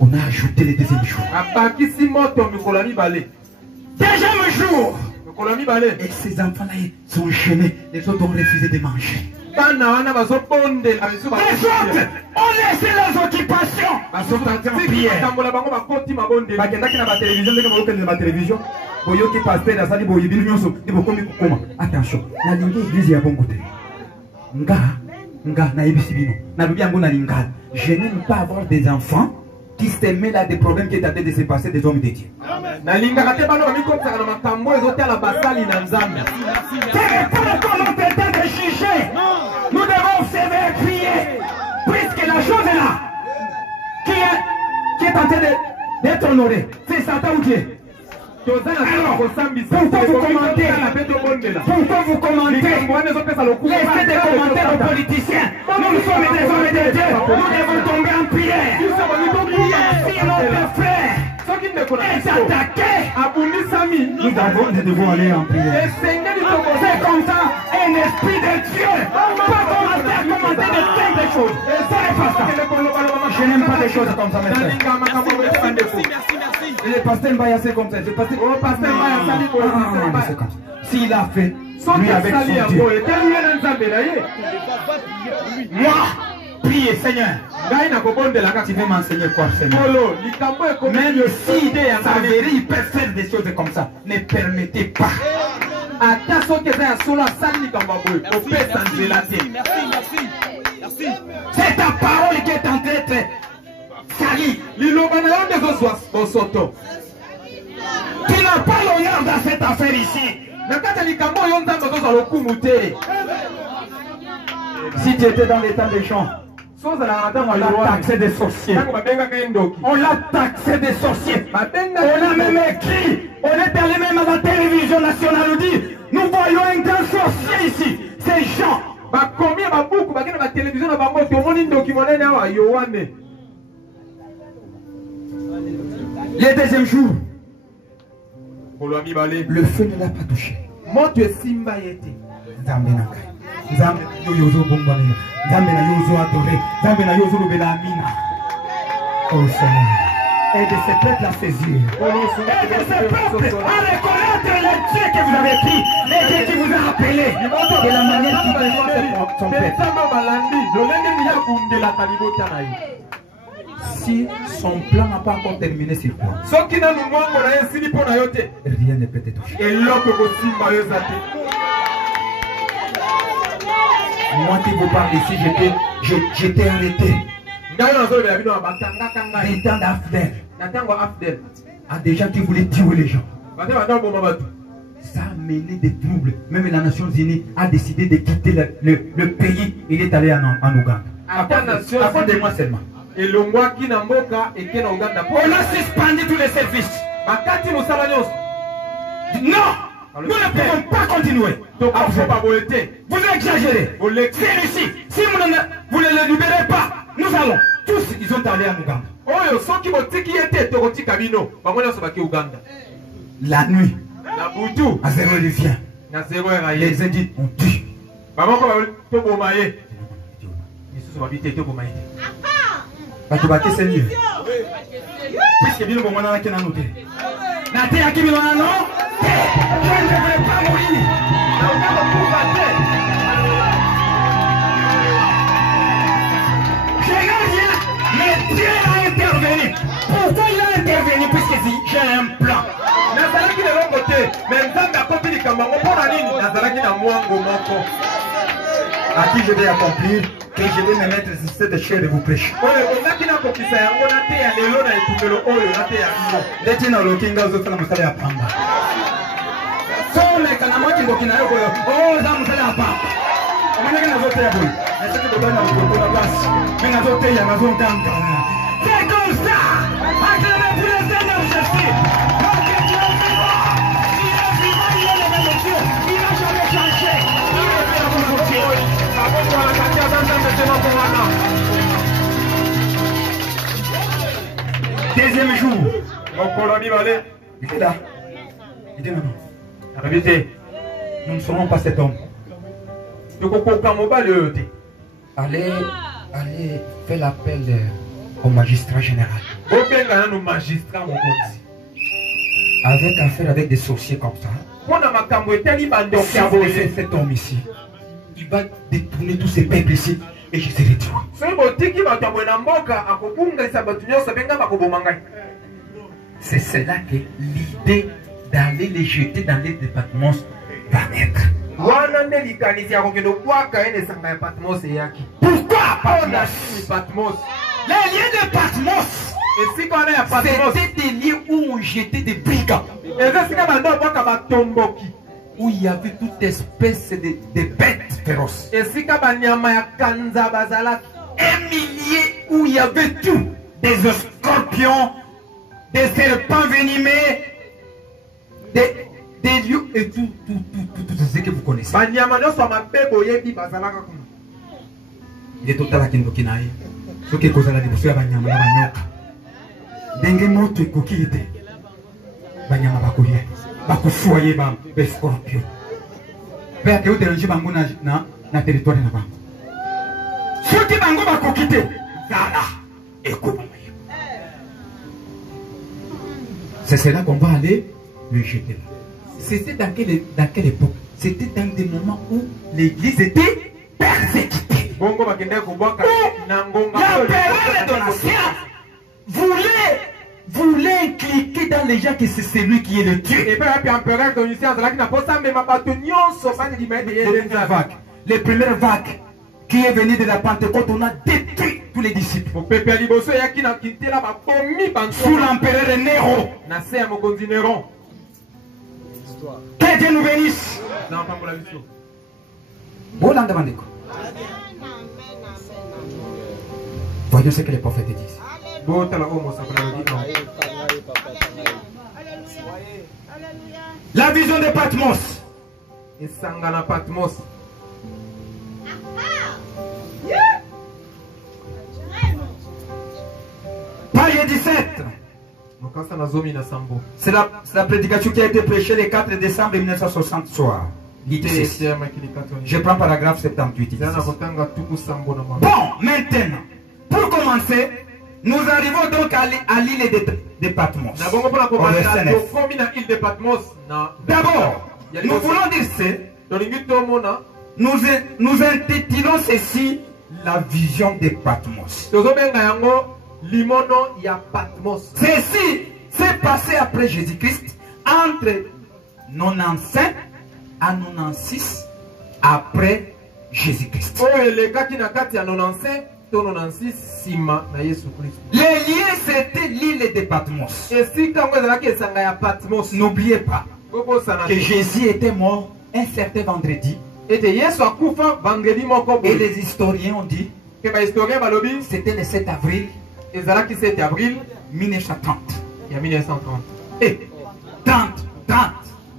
On a ajouté le deuxième jour. Abakisi moto mikolo ya mibale. Deuxième jour, Et ces enfants-là sont gênés. Les autres ont refusé de manger. Les autres ont laissé leurs occupations. Attention, la ligne église est bon côté. Je n'aime pas avoir des enfants qui se mêlent à des problèmes qui est en train de se passer des hommes de Dieu. Nous devons observer et prier, puisque la chose est là, qui est en train d'être honorée. C'est Satan ou Dieu. Pourquoi vous commentez? Laissez des commentaires aux politiciens. Nous sommes des hommes de Dieu. Nous devons tomber en prière. Si notre frère est attaqué, nous devons aller en prière. C'est comme ça un esprit de Dieu. Pas commenter de plein choses. Je n'aime pas des choses comme ça, mes frères. Et le pasteur Mbaya c'est comme ça. Le pasteur Mbaya c'est comme ça. S'il a fait, lui avec son Dieu. Moi, priez Seigneur. Tu veux m'enseigner quoi, Seigneur? Même si Saveri peut faire des choses comme ça, ne permettez pas. C'est ta parole qui est en train d'être salie. Tu n'as pas l'honneur dans cette affaire ici. Si tu étais dans l'état des gens, on l'a taxé des sorciers. On l'a taxé des sorciers. On a même écrit, on est allé même à la télévision nationale, on dit, nous voyons un grand sorcier ici. C'est Jean. Le deuxième jour, le feu ne l'a pas touché. Oh Seigneur, aide ces peuples à saisir. Aide ces peuples à reconnaître le Dieu que vous avez pris, le Dieu qui vous a appelé, de la manière qui va son peuple. Si son plan n'a pas encore terminé sur toi, rien ne peut te toucher. Moi qui vous parle ici, j'étais arrêté. Les temps d'Afdel, à des gens qui voulaient tuer les gens. Ça a mené des troubles. Même les Nations Unies a décidé de quitter le pays. Il est allé en Ouganda. Avant de moi seulement. On a suspendu tous les services. Non! Nous ne pouvons pas continuer. Vous exagérez. C'est ici. Si vous ne le libérez pas, nous allons. Tous, ils sont allés en Ouganda. La nuit, à 0 il vient. Les Indiens ont tué. Puisque bien bon on a qui n'a noté. Na terre qui me non, je ne devrais pas mourir. Je reviens, mais Dieu a intervenu. Pourquoi il a intervenu? Puisque j'ai un plan. À qui je vais accomplir, que je vais me mettre sur cette chair de vous prêcher. C'est comme ça. Acclamez pour les Seigneur Jésus. Il n'a jamais changé. Deuxième jour, il est là. Il dit non, nous ne serons pas cet homme. Allez faire l'appel au magistrat général. Avec affaire avec des sorciers comme ça. Cet homme ici, il va détourner tous ces peuples ici et je serai toi. C'est cela que l'idée d'aller les jeter dans les départements va naître. Pourquoi Patmos? Les liens de Patmos, c'était des lieux où on jetait des brigands, où il y avait toute espèce de bêtes féroces. Un millier où il y avait tout, des scorpions, des serpents venimeux, des lieux et tout ce que vous connaissez. Il est total à Kindokinaï. Ce qui est causé la dévotion à Banyama Banyoka. Dengue moto kokite. Banyama bakoye. Bakufoye bam be scorpion. Père que vous dérangez bango na territoire na bango. Ce qui bango bakokite. Zala. Écoute. C'est cela qu'on va aller le jeter. C'était dans quelle époque? C'était dans des moments où l'église était persécutée. L'empereur de la science voulait cliquer dans les gens que c'est celui qui est le Dieu. Les premières vagues qui est venue de la Pentecôte, on a détruit tous les disciples. Sous l'empereur Néron. Que Dieu nous bénisse. Voyons ce que les prophètes disent. La vision de Patmos. Page 17. C'est la prédication qui a été prêchée le 4 décembre 1960 soir. Je prends paragraphe 78. Bon, maintenant, pour commencer, nous arrivons donc à l'île de Patmos. D'abord, nous voulons dire nous intitulons ceci la vision de Patmos. Ceci s'est passé après Jésus-Christ entre 95 à 96 après Jésus-Christ. Les liens, c'était l'île de Patmos. N'oubliez pas que Jésus était mort un certain vendredi. Et les historiens ont dit c'était le 7 avril 1930. Et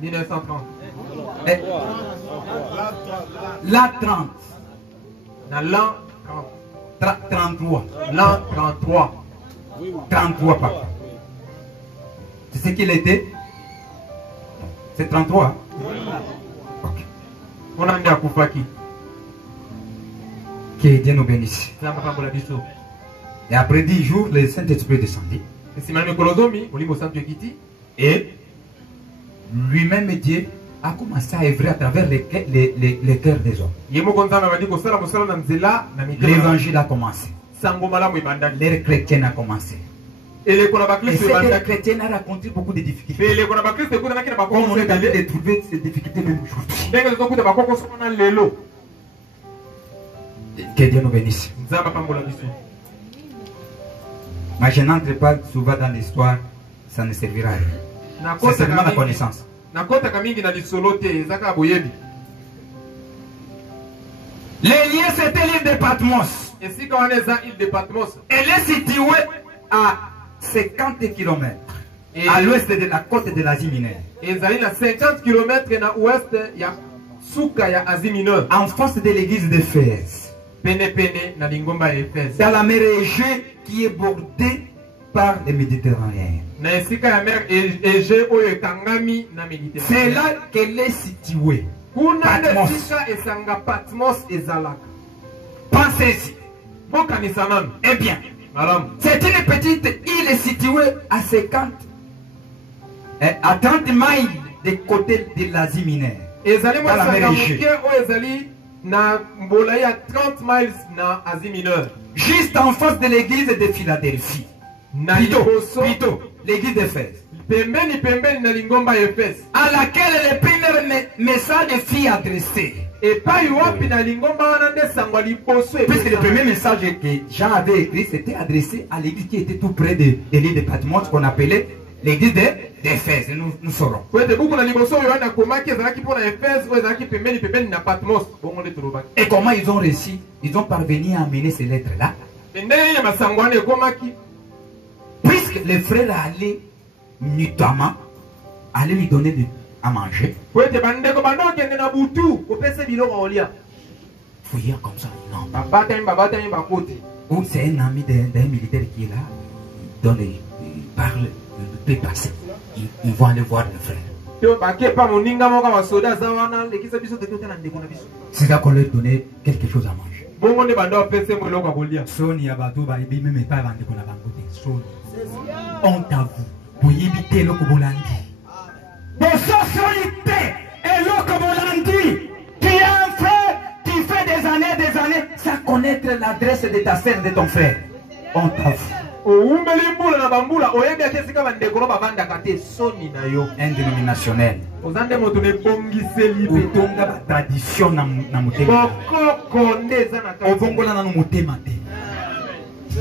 1930. La 30. L'an 33. L'an 33. 33, papa. C'est ce qu'il était? C'est 33. Hein? Ok. On a mis à Koufaki. Que Dieu nous bénisse. Et après 10 jours, le Saint-Esprit descendit. Et lui-même Dieu a commencé à œuvrer à travers les cœurs des hommes. L'évangile a commencé. L'ère chrétienne a commencé. Et cette ère chrétienne a raconté beaucoup de difficultés. Comme on est allé de trouver ces difficultés même aujourd'hui. Que Dieu nous bénisse. Mais je n'entre pas souvent dans l'histoire, ça ne servira à rien. C'est seulement la connaissance. Les liens, c'était l'île de Patmos. Elle est située à 50 km à l'ouest de la côte de l'Asie mineure. 50 km en face de l'église d'Éphèse. Dans la mer Égée qui est bordée par les Méditerranéens. C'est là qu'elle est située. Patmos. Pensez-y. Eh bien, c'est une petite île située à 30 miles des côtés de l'Asie mineure. Ezali Dans la mer mwasanga Égée. moke oyo ezali na mbola ya 30 miles na Asie mineure. Juste en face de l'église de Philadelphie. Na Plutôt, l'église d'Éphèse. pembeni na lingomba ya Efese. À laquelle le premier message fut adressé. Epai wapi na lingomba wana nde sango liboso Puisque le premier message que Jean avait écrit, c'était adressé à l'église qui était tout près de l'île de Patmos, qu'on appelait l'église d'Éphèse. Nous saurons. kwete buku na liboso oyo wana akomaki ezalaki mpo na Efese oyo ezalaki pembeni na Patmos bongo nde tolobaki. Et comment ils ont réussi? Ils ont parvenu à amener ces lettres-là. ndenge ya masango wana ekomaki. Puisque les frères allaient nuitamment, allaient lui donner à manger. kwete bandeko bandokende na butu kopesa biloko olia. Faut dire comme ça, non. babatami bakoti. Ou c'est un ami d'un militaire qui est là, il parle, il peut passer. Ils vont aller voir le frère. to bake pa moninga moko basoda aza wana lekisa biso tokotala ndeko na biso. C'est là qu'on leur donnait quelque chose à manger. bongo nde bando bapesa mo eloko ya kolia. Soni ya bato ba ibi même pas bandeko na bango te. Soni. Honte à vous. Pour éviter le kobolandi. Bosso solité et le kobolandi. Tu es un frère, tu fais des années, sans connaître l'adresse de ta sœur et de ton frère. Honte à vous. oumbeli mbula na bambula oyebi ake esika bandeko no bavandaka te soni na yo. Indénominationnel. oza nde moto nebongiseli pe. Otonga ba tradition na motema. bokoko nde eza na kati. Obongola na motema te.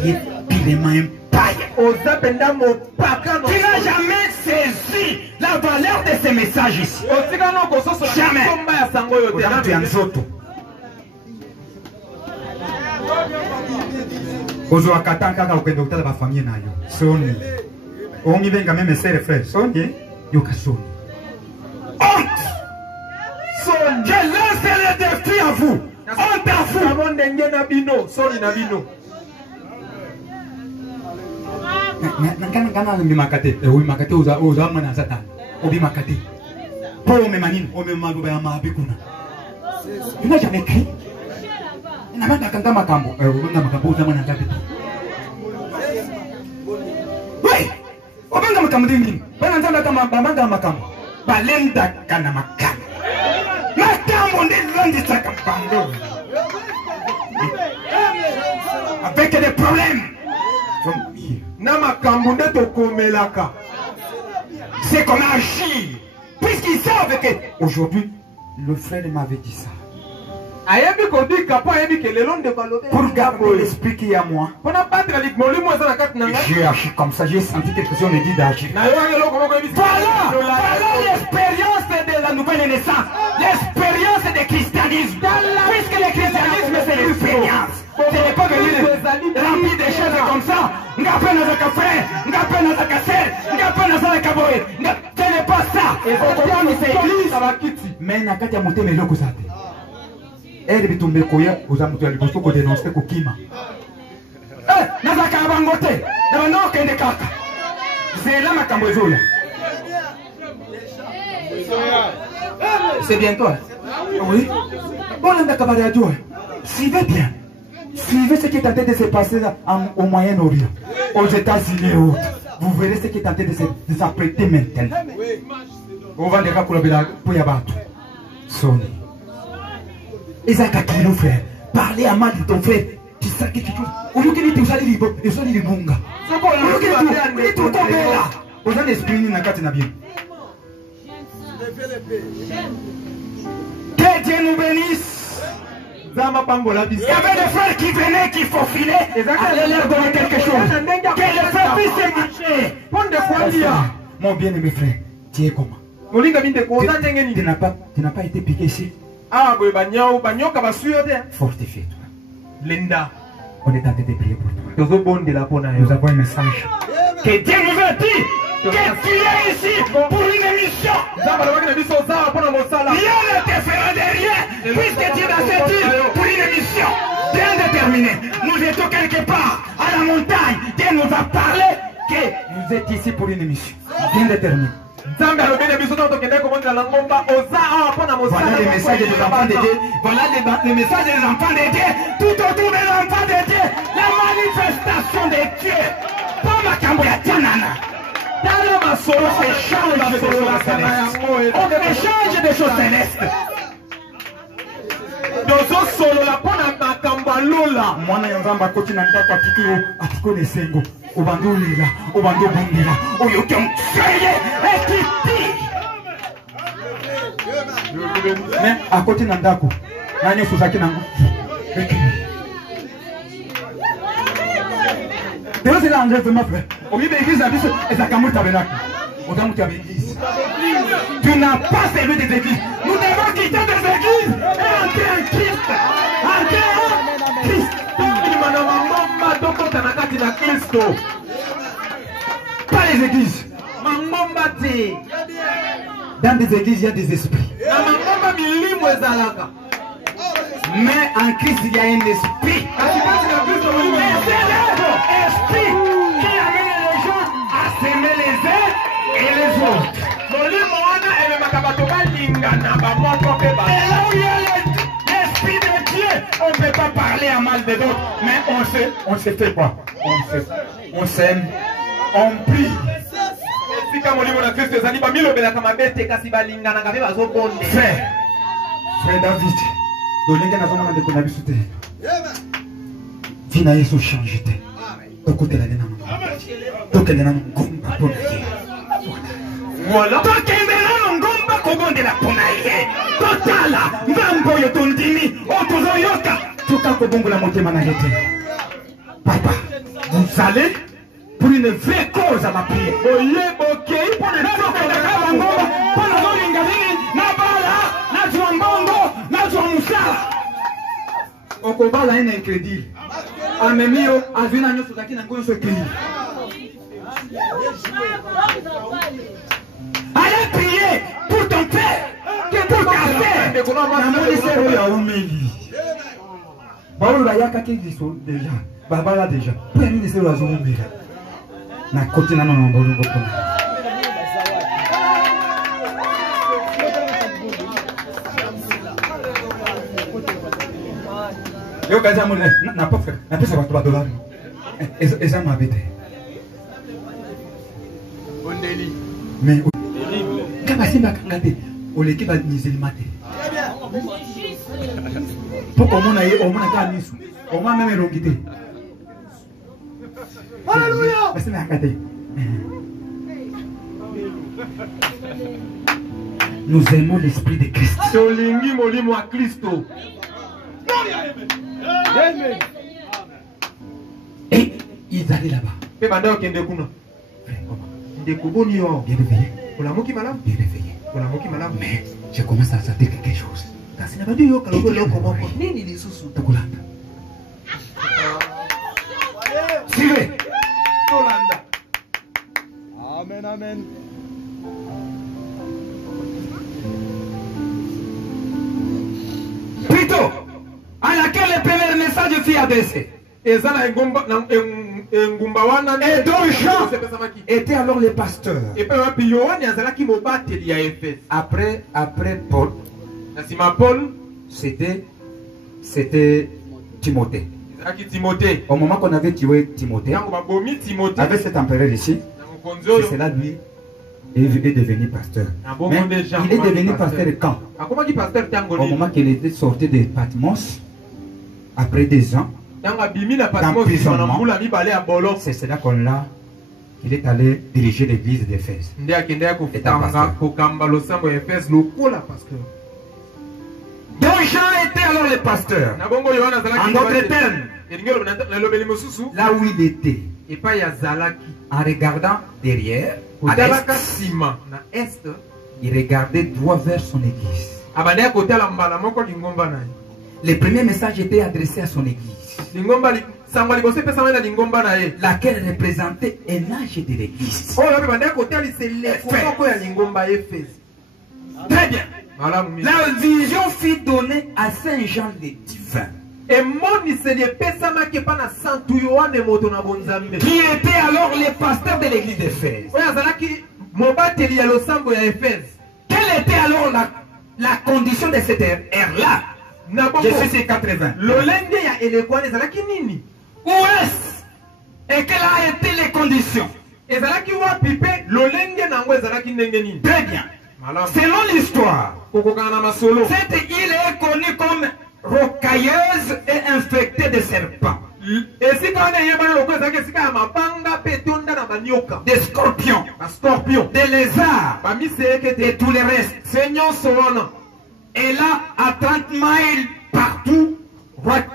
Qui est pilement impaye. oza penda mopaka. Tu n'as jamais saisi la valeur de ces messages ici. osika no kososola Jamais. komba ya sango oyo te. Oza tu ya nzoto. Ozwa katanga kaka okende kotala ba famille na yo. Soni. Ongi benga même sœur et frère. Soni. Yoka soni. Honte. soni. Je lance le défi à vous. Honte à vous. Kamo ndenge na bino soni na bino. Nakana mbimakate. Ubimakate uza mwana Satan. Ubimakate. Po memanini, omemago ba mabikuna. Tu n'as jamais écrit? Namanda kanga makambo. Obanga makambo uza mwana ngapi? Oui. Obanga makambo dingini. Bana nzamba kama bamanga makambo. Balenda kana makambo. Makambo ndi saka pando. Avec des problèmes. na makambo nde tokomelaka. C'est comment agir. Puisqu'ils savent que aujourd'hui, le frère m'avait dit ça. ayebi kodika po ayebi ke lelo ndeko alobi. Pour garder l'esprit qui est à moi, mpona batela molimo eza na kati na ngai. j'ai agi comme ça. J'ai senti quelque chose me dit d'agir. na yo eloko moko yebi. Voilà l'expérience de la nouvelle naissance. L'expérience du christianisme. Puisque le christianisme, c'est l'expérience. Ce n'est pas venir remplir des choses comme ça. Ngapé nazaka frère, ngapé nazaka sœur, ngapé nazaka boy. Ce n'est pas ça. C'est église. Mais nakati ya motema eloko za te. Elle bitumbe koya oza mutu ya liboso ko dénoncer ko kima. Nazaka bango te. Na bano kende kaka. Zela makambo ezoya. C'est bien toi. Oui. Bon, on a camarade à toi. Suivez bien. Suivez ce qui est en train de se passer au Moyen-Orient, aux États-Unis et autres. Vous verrez ce qui est en train de s'apprêter maintenant. On va les rappeler pour y avoir tout. Sonné. Isaac a dit, frère, parlez à mal de ton frère. Tu sais quelque chose. Au lieu que tu sois libre, tu sois libre. Au lieu que tu sois là. Vous avez l'esprit dans la carte. Que Dieu nous bénisse. Il y avait des frères qui venaient, qui faufilaient, allaient leur donner quelque chose. Que les frères puissent marcher. Mon bien-aimé frère, tu es comment? Tu n'as pas été piqué ici. Fortifie-toi. Linda, on est en train de prier pour toi. Nous avons un message. Que Dieu nous a dit que tu es ici pour une émission. Rien ne te fera de rien puisque tu es dans cette île pour une émission bien déterminée. Nous étions quelque part à la montagne. Dieu nous a parlé que vous êtes ici pour une émission bien déterminée. Voilà les messages des enfants de Dieu. Voilà les messages des enfants de Dieu. Tout autour des enfants de Dieu. La manifestation de Dieu. Pas ma cambo ya tianana. On échange des choses célestes. Mwana yanzamba koti na ndako atiko lesengo obando lela obando bondela oyo ke mfeye ekiti mais akoti na ndako nani osozaki nango Dieu c'est l'angèle de ma frère au milieu de l'église a dit c'est Akamu tabernacle Okamu l'église tu n'as pas servi des églises nous devons quitter des églises et entrer en Christ entrer en Christ pas les églises dans des églises il y a des esprits mais en Christ il y a un esprit esprit qui amène les gens à s'aimer les uns et les autres et là où il y a l'esprit de Dieu on ne peut pas parler à mal des autres mais on se fait quoi on s'aime on prie frère David dolinga nazomona ndeko na biso te vina yesu change te tokotela nena tokendela ngomba mpona ye tokendela ngomba kobondela mpona ye totala ngambo oyo tondimi oyo tozoyoka toka kobongola motema na ye te papa vous allez pour une vraie cause à ma prière oyebokei mpona tokendaka bangomba mpona zolinga nini na bala nazwa mbongo nazwa musala okobala ene incrédule amemio azwi na nyonso zaki nango nyonso ekei allez prier pour ton père pour ta sœur namoni se oyo aumeli baoyo bayakaki liso déjà babala déjà mpo ya nini se oyo azoumela na koti nano na bolongo mpona yo kaza mo na pofre na pesa bato ba dollar eza mabe te ondeli mais kaba simba kanga te oleki ba musulman te poko mona ye omona ka misu oma meme rongi te Alléluia mais c'est na kate nous aimons l'esprit de Christ solingi molimo wa Kristo et ils allaient là-bas. Bien réveillé. Mais j'ai commencé à sentir quelque chose. Amen, amen. Plutôt, à laquelle le premier message fut adressé. Et donc Jean était alors le pasteur. Après Paul, c'était Timothée. Au moment qu'on avait tué Timothée, avec cet empereur ici, c'est cela lui est devenu pasteur. Mais il est devenu pasteur quand? Au moment qu'il était sorti de Patmos, après 2 ans, d'emprisonnement, c'est cela qu'on l'a. Il est allé diriger l'église d'Éphèse. Donc Jean était alors le pasteur. En d'autres termes, là où il était, en regardant derrière, à l'est, il regardait droit vers son église. Le premier message était adressé à son église, laquelle représentait un âge de l'église. Très bien. La vision fut donnée à Saint Jean le divin, qui était alors le pasteur de l'église d'Éphèse. Quelle était alors la condition de cette ère-là? Je suis 80. Où est-ce et quelles ont été les conditions? ezalaki wapi pe lolenge nango ezalaki ndenge nini? Très bien. Malamu. Selon l'histoire, Kokokana na masolo. cette île est connue comme rocailleuse et infectée de serpents, Esika wana yebana loko ezalaki esika ya mabanga pe tonda na manioka. des scorpions, Ba scorpion. des lézards Ba miseekete. et tout le reste. Se nyonso wana. Et là, à 30 miles partout,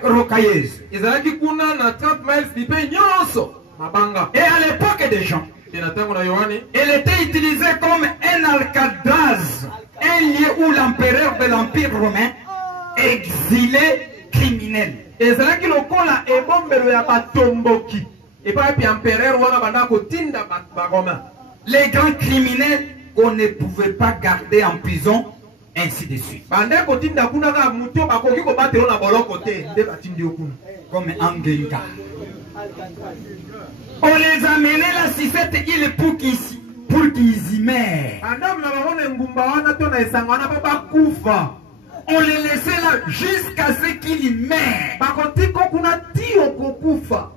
rocailleuse. Ezalaki kuna na 30 miles lipe nyonso. Mabanga. Et à l'époque des gens, Et na tango na Yohane. elle était utilisée comme un alcatraz, un lieu où l'empereur de l'Empire romain exilait criminels. Ezalaki lokola ebombelo ya batomboki. Epa pi empereur wana banda kotinda ba Romain. Les grands criminels qu'on ne pouvait pas garder en prison, ainsi de suite. Banda kotinda kuna ka muto bakoki ko batelo na boloko te nde batindi okuna. Comme Angenga. On les amenait là sur cette île pour qu'ils y meurent. Anda mna bamone ngumba wana to na esanga wana pa bakufa. On les laissait là jusqu'à ce qu'ils y meurent. Bakotiko kuna tio kokufa.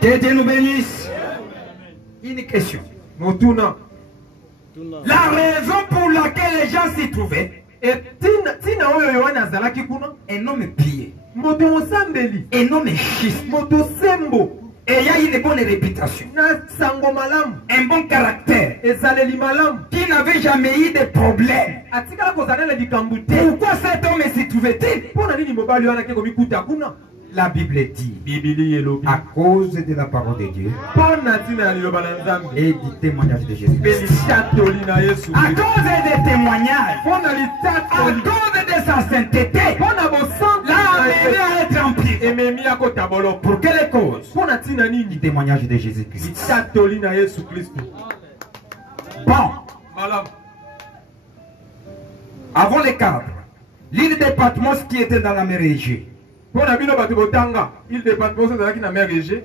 Que Dieu nous bénisse. Une question. Motuna. La raison pour laquelle les gens s'y trouvaient, Et tina oyo Yohane azalaki kuna. un homme pieux, Moto osambeli. un homme schiste, Moto sembo. ayant une bonne réputation, Na sango malamu. un bon caractère, Ezaleli malamu. qui n'avait jamais eu de problème. Atikala kozanela likambu te. Pourquoi cet homme s'y trouvait-il? Pona nini mobali wana ke komikuta kuna? La Bible dit, Bibili elobi. à cause de la parole de Dieu Pona tina ya liloba na Nzambe. et du témoignage de Jésus. Belishatoli na Yesu. À cause des témoignages, Pona à litatoli. cause de sa sainteté, Pona bosantu. l'a amené à être en prison. Ememi akota boloko. Pour quelle cause? Pona tina Du nini? témoignage de Jésus-Christ. Litatoli na Yesu Kristo. Bon, Malamu. avant les cadres, l'île de Patmos qui était dans la mer Égée. Pona bino bato botanga. Il dépend de ça qui na mer Égée.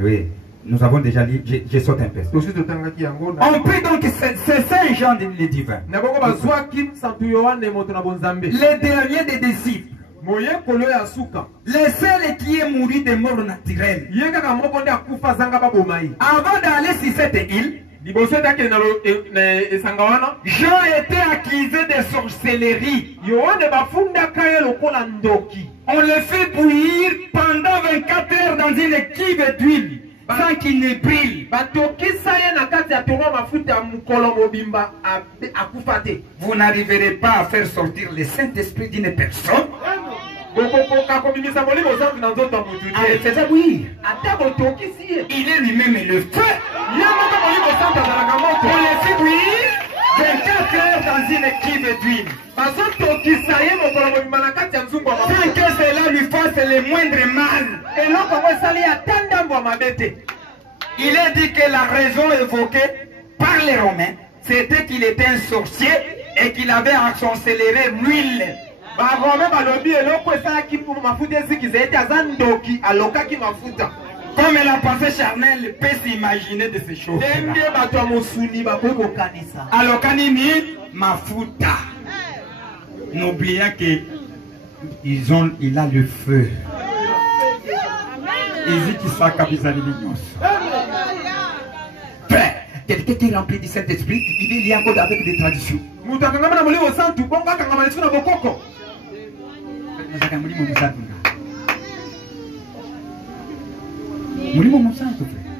Oui, nous avons déjà lu, je saute un peu. Tosi totangaki yango na. On prie donc ces saints Jean les divins, Na boko bazwaki santu Yohane moto na bonzambe. les derniers des disciples, Moyekolo ya suka. les seuls qui est mouru de mort naturelle. Ye kaka moko nde akufa zanga babomai. Avant d'aller sur cette île, Liboso etake na esanga wana. Jean était accusé de sorcellerie. Yohane bafundaka ye lokola ndoki. On le fait bouillir pendant 24 heures dans une cuve d'huile, sans qu'il ne brille. Batokisa ye na kati ya tongo mafuta ya mukolo mobimba akufa te. Vous n'arriverez pas à faire sortir le Saint-Esprit d'une personne. Bokokoka komimisa molimo zangu na nzoto ya mutu En le te. faisant bouillir. Ata botokisi ye. Il est lui-même le feu. Ye moko molimo santu azalaka On moto. le fait bouillir 24 heures dans une cuve d'huile, Bazotokisa ye mokolo mobimba na kati ya nzungu ya sans mafuta. que cela lui fasse le moindre mal. Eloko yango esali ye ata ndambo ya mabe te. Il est dit que la raison évoquée par les Romains, c'était qu'il était un sorcier et qu'il avait ensorcelé l'huile. Barome balobi eloko esalaki pour mafuta ezikiza ete aza ndoki alokaki mafuta. Comme la pensée charnelle peut s'imaginer de ces choses. Ndenge bato ya mosuni bakoki kokanisa. Alors quand il dit mafuta, n'oublions que il a le feu. Il dit qu'il s'est capitalisé. Frère, quelqu'un qui est rempli du Saint-Esprit, il est encore avec des traditions. Mutu akangama na molimo santu bongo akangama na bokoko. Mulimo musantu frère.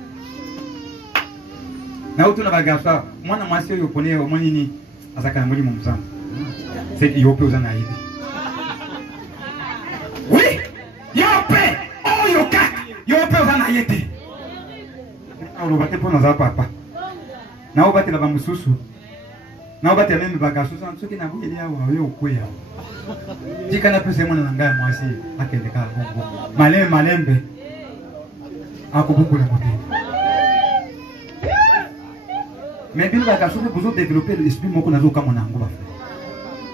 Na utu na bagasa, mwana mwasi oyo pone o monini azaka na mulimo musantu. C'est yope ozana hivi. Oui, yope, oh yoka, yope ozana yete. Alo bate pona za papa. Na obate la bamususu. Na obate meme bagasu santu soki na buyeli awa yo okweya. Tika na pese mwana na ngai mwasi akende ka bongo. Malembe. Mais bien, vous avez développé l'esprit.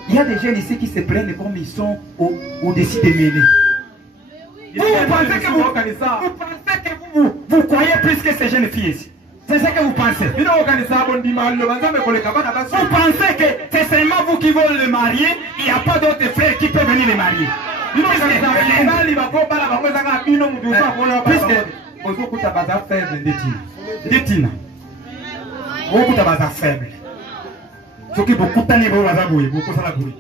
Il y a des jeunes ici qui se prennent comme ils sont au-dessus des mêlés. Vous pensez que vous croyez plus que ces jeunes filles ici. C'est ce que vous pensez. Vous pensez que c'est seulement vous qui voulez le marier. Il n'y a pas d'autres frères qui peuvent venir le marier. ozokuta baza faible ndetina okuta baza faible soki bokutani bo baza boye bokosala boye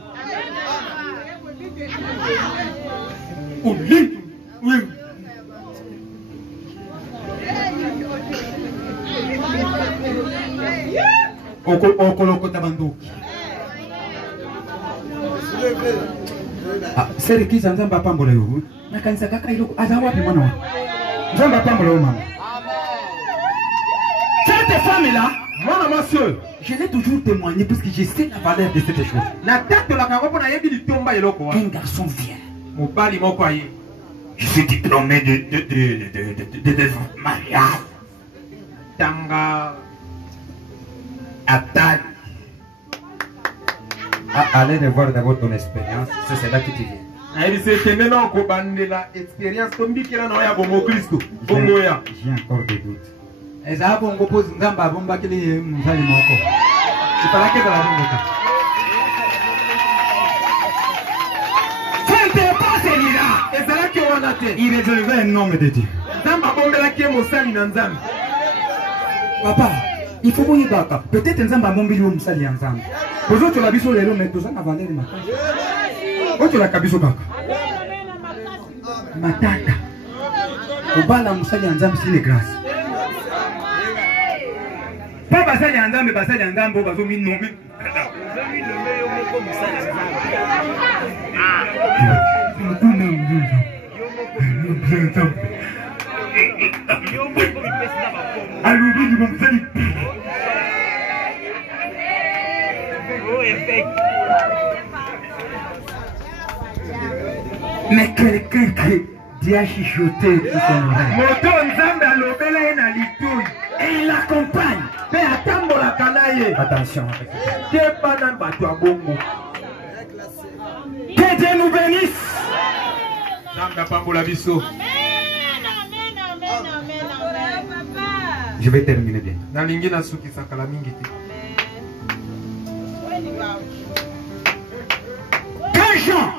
okolokota bandoki serikisa nzambe apambola yo nakanisa kaka iloko aza wapi mwana wa nzambe apambola yo mama. Cette femme-là, mon monsieur, je l'ai toujours témoigné parce que je sais la valeur de cette chose. Un garçon vient. Je suis diplômé de mariage. Tanga. Attal. Allez de voir d'abord ton expérience, c'est là que tu viens. J'ai encore des doutes. Il est élevé un homme de Dieu. Papa, il faut que baka. Peut-être que Nzamba Mombili ou Msali Nzamba. Pozo tu la biso lelo mais tout ça na valer makasi. O tu la kabiso baka. Matata. Obala Msali Nzamba c'est les grâces. Pas Basali Nzamba, Basali Nzamba bazo mi nommer. Mais quelqu'un qui dit à chuchoter et il l'accompagne. Attention. Que Dieu nous bénisse. Je vais terminer bien. 15 gens.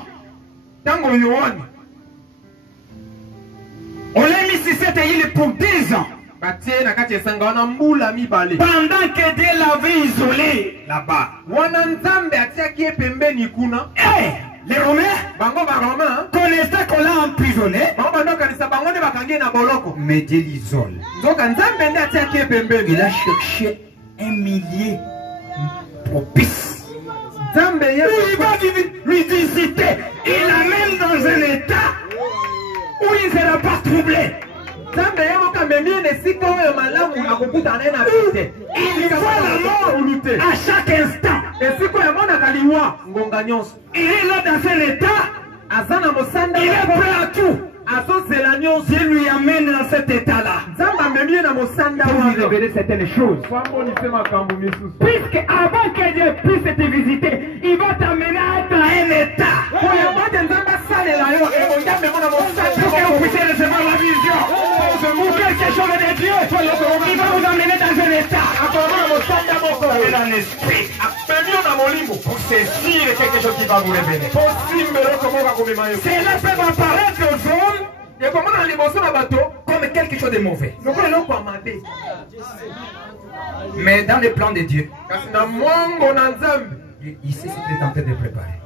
On l'a mis sur cette île pour 10 ans. Pendant que Dieu l'avait isolé là-bas. Hey, les Romains connaissaient qu'on l'a emprisonné. Mais Dieu l'isole. Il a cherché un milieu propice. Il va lui visiter. Il l'amène dans un état où il ne sera pas troublé. Il voit la mort à chaque instant. Il est là dans un état. Il est prêt à tout. Dieu lui amène dans cet état-là pour lui révéler certaines choses. Puisque avant que Dieu puisse te visiter, il va t'amener dans un état pour que vous puissiez recevoir la vision. Pour quelque chose de Dieu, il va vous amener dans un état et dans l'esprit pour saisir quelque chose qui va vous révéler. Cela peut apparaître aux hommes comme quelque chose de mauvais. Mais dans le plan de Dieu, il sait ce qu'il est en train de préparer.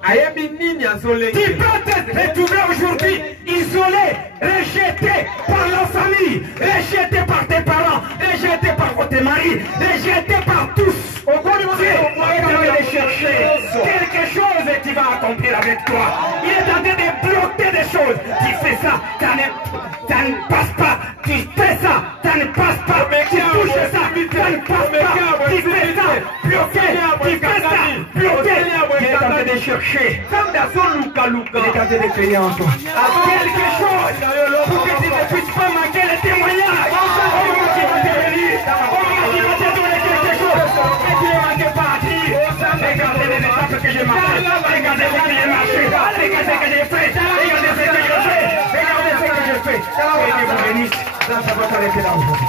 Tu peux être retrouvé aujourd'hui isolé, rejeté par la famille, rejeté par tes parents, rejeté par votre mari, rejeté par tous. Dieu est en train de chercher quelque chose qui va accomplir avec toi. Il est en train de bloquer des choses. Tu fais ça, ça ne passe pas. Tu fais ça, ça ne passe pas. Tu touches ça, ça ne passe pas. Tu fais ça, bloqué. Tu fais ça, bloqué. Il est en train de chercher. Il est en train de créer en toi quelque chose pour que tu ne puisses pas manquer les témoignages. Qui va te bénir, qui va te donner quelque chose que tu ne manques pas à dire. Regardez les étapes que j'ai marquées. Regardez ce que j'ai marché. Regardez ce que j'ai fait. Regardez ce que je fais. Regardez ce que je fais. Que Dieu vous bénisse. Ça va s'arrêter là aujourd'hui.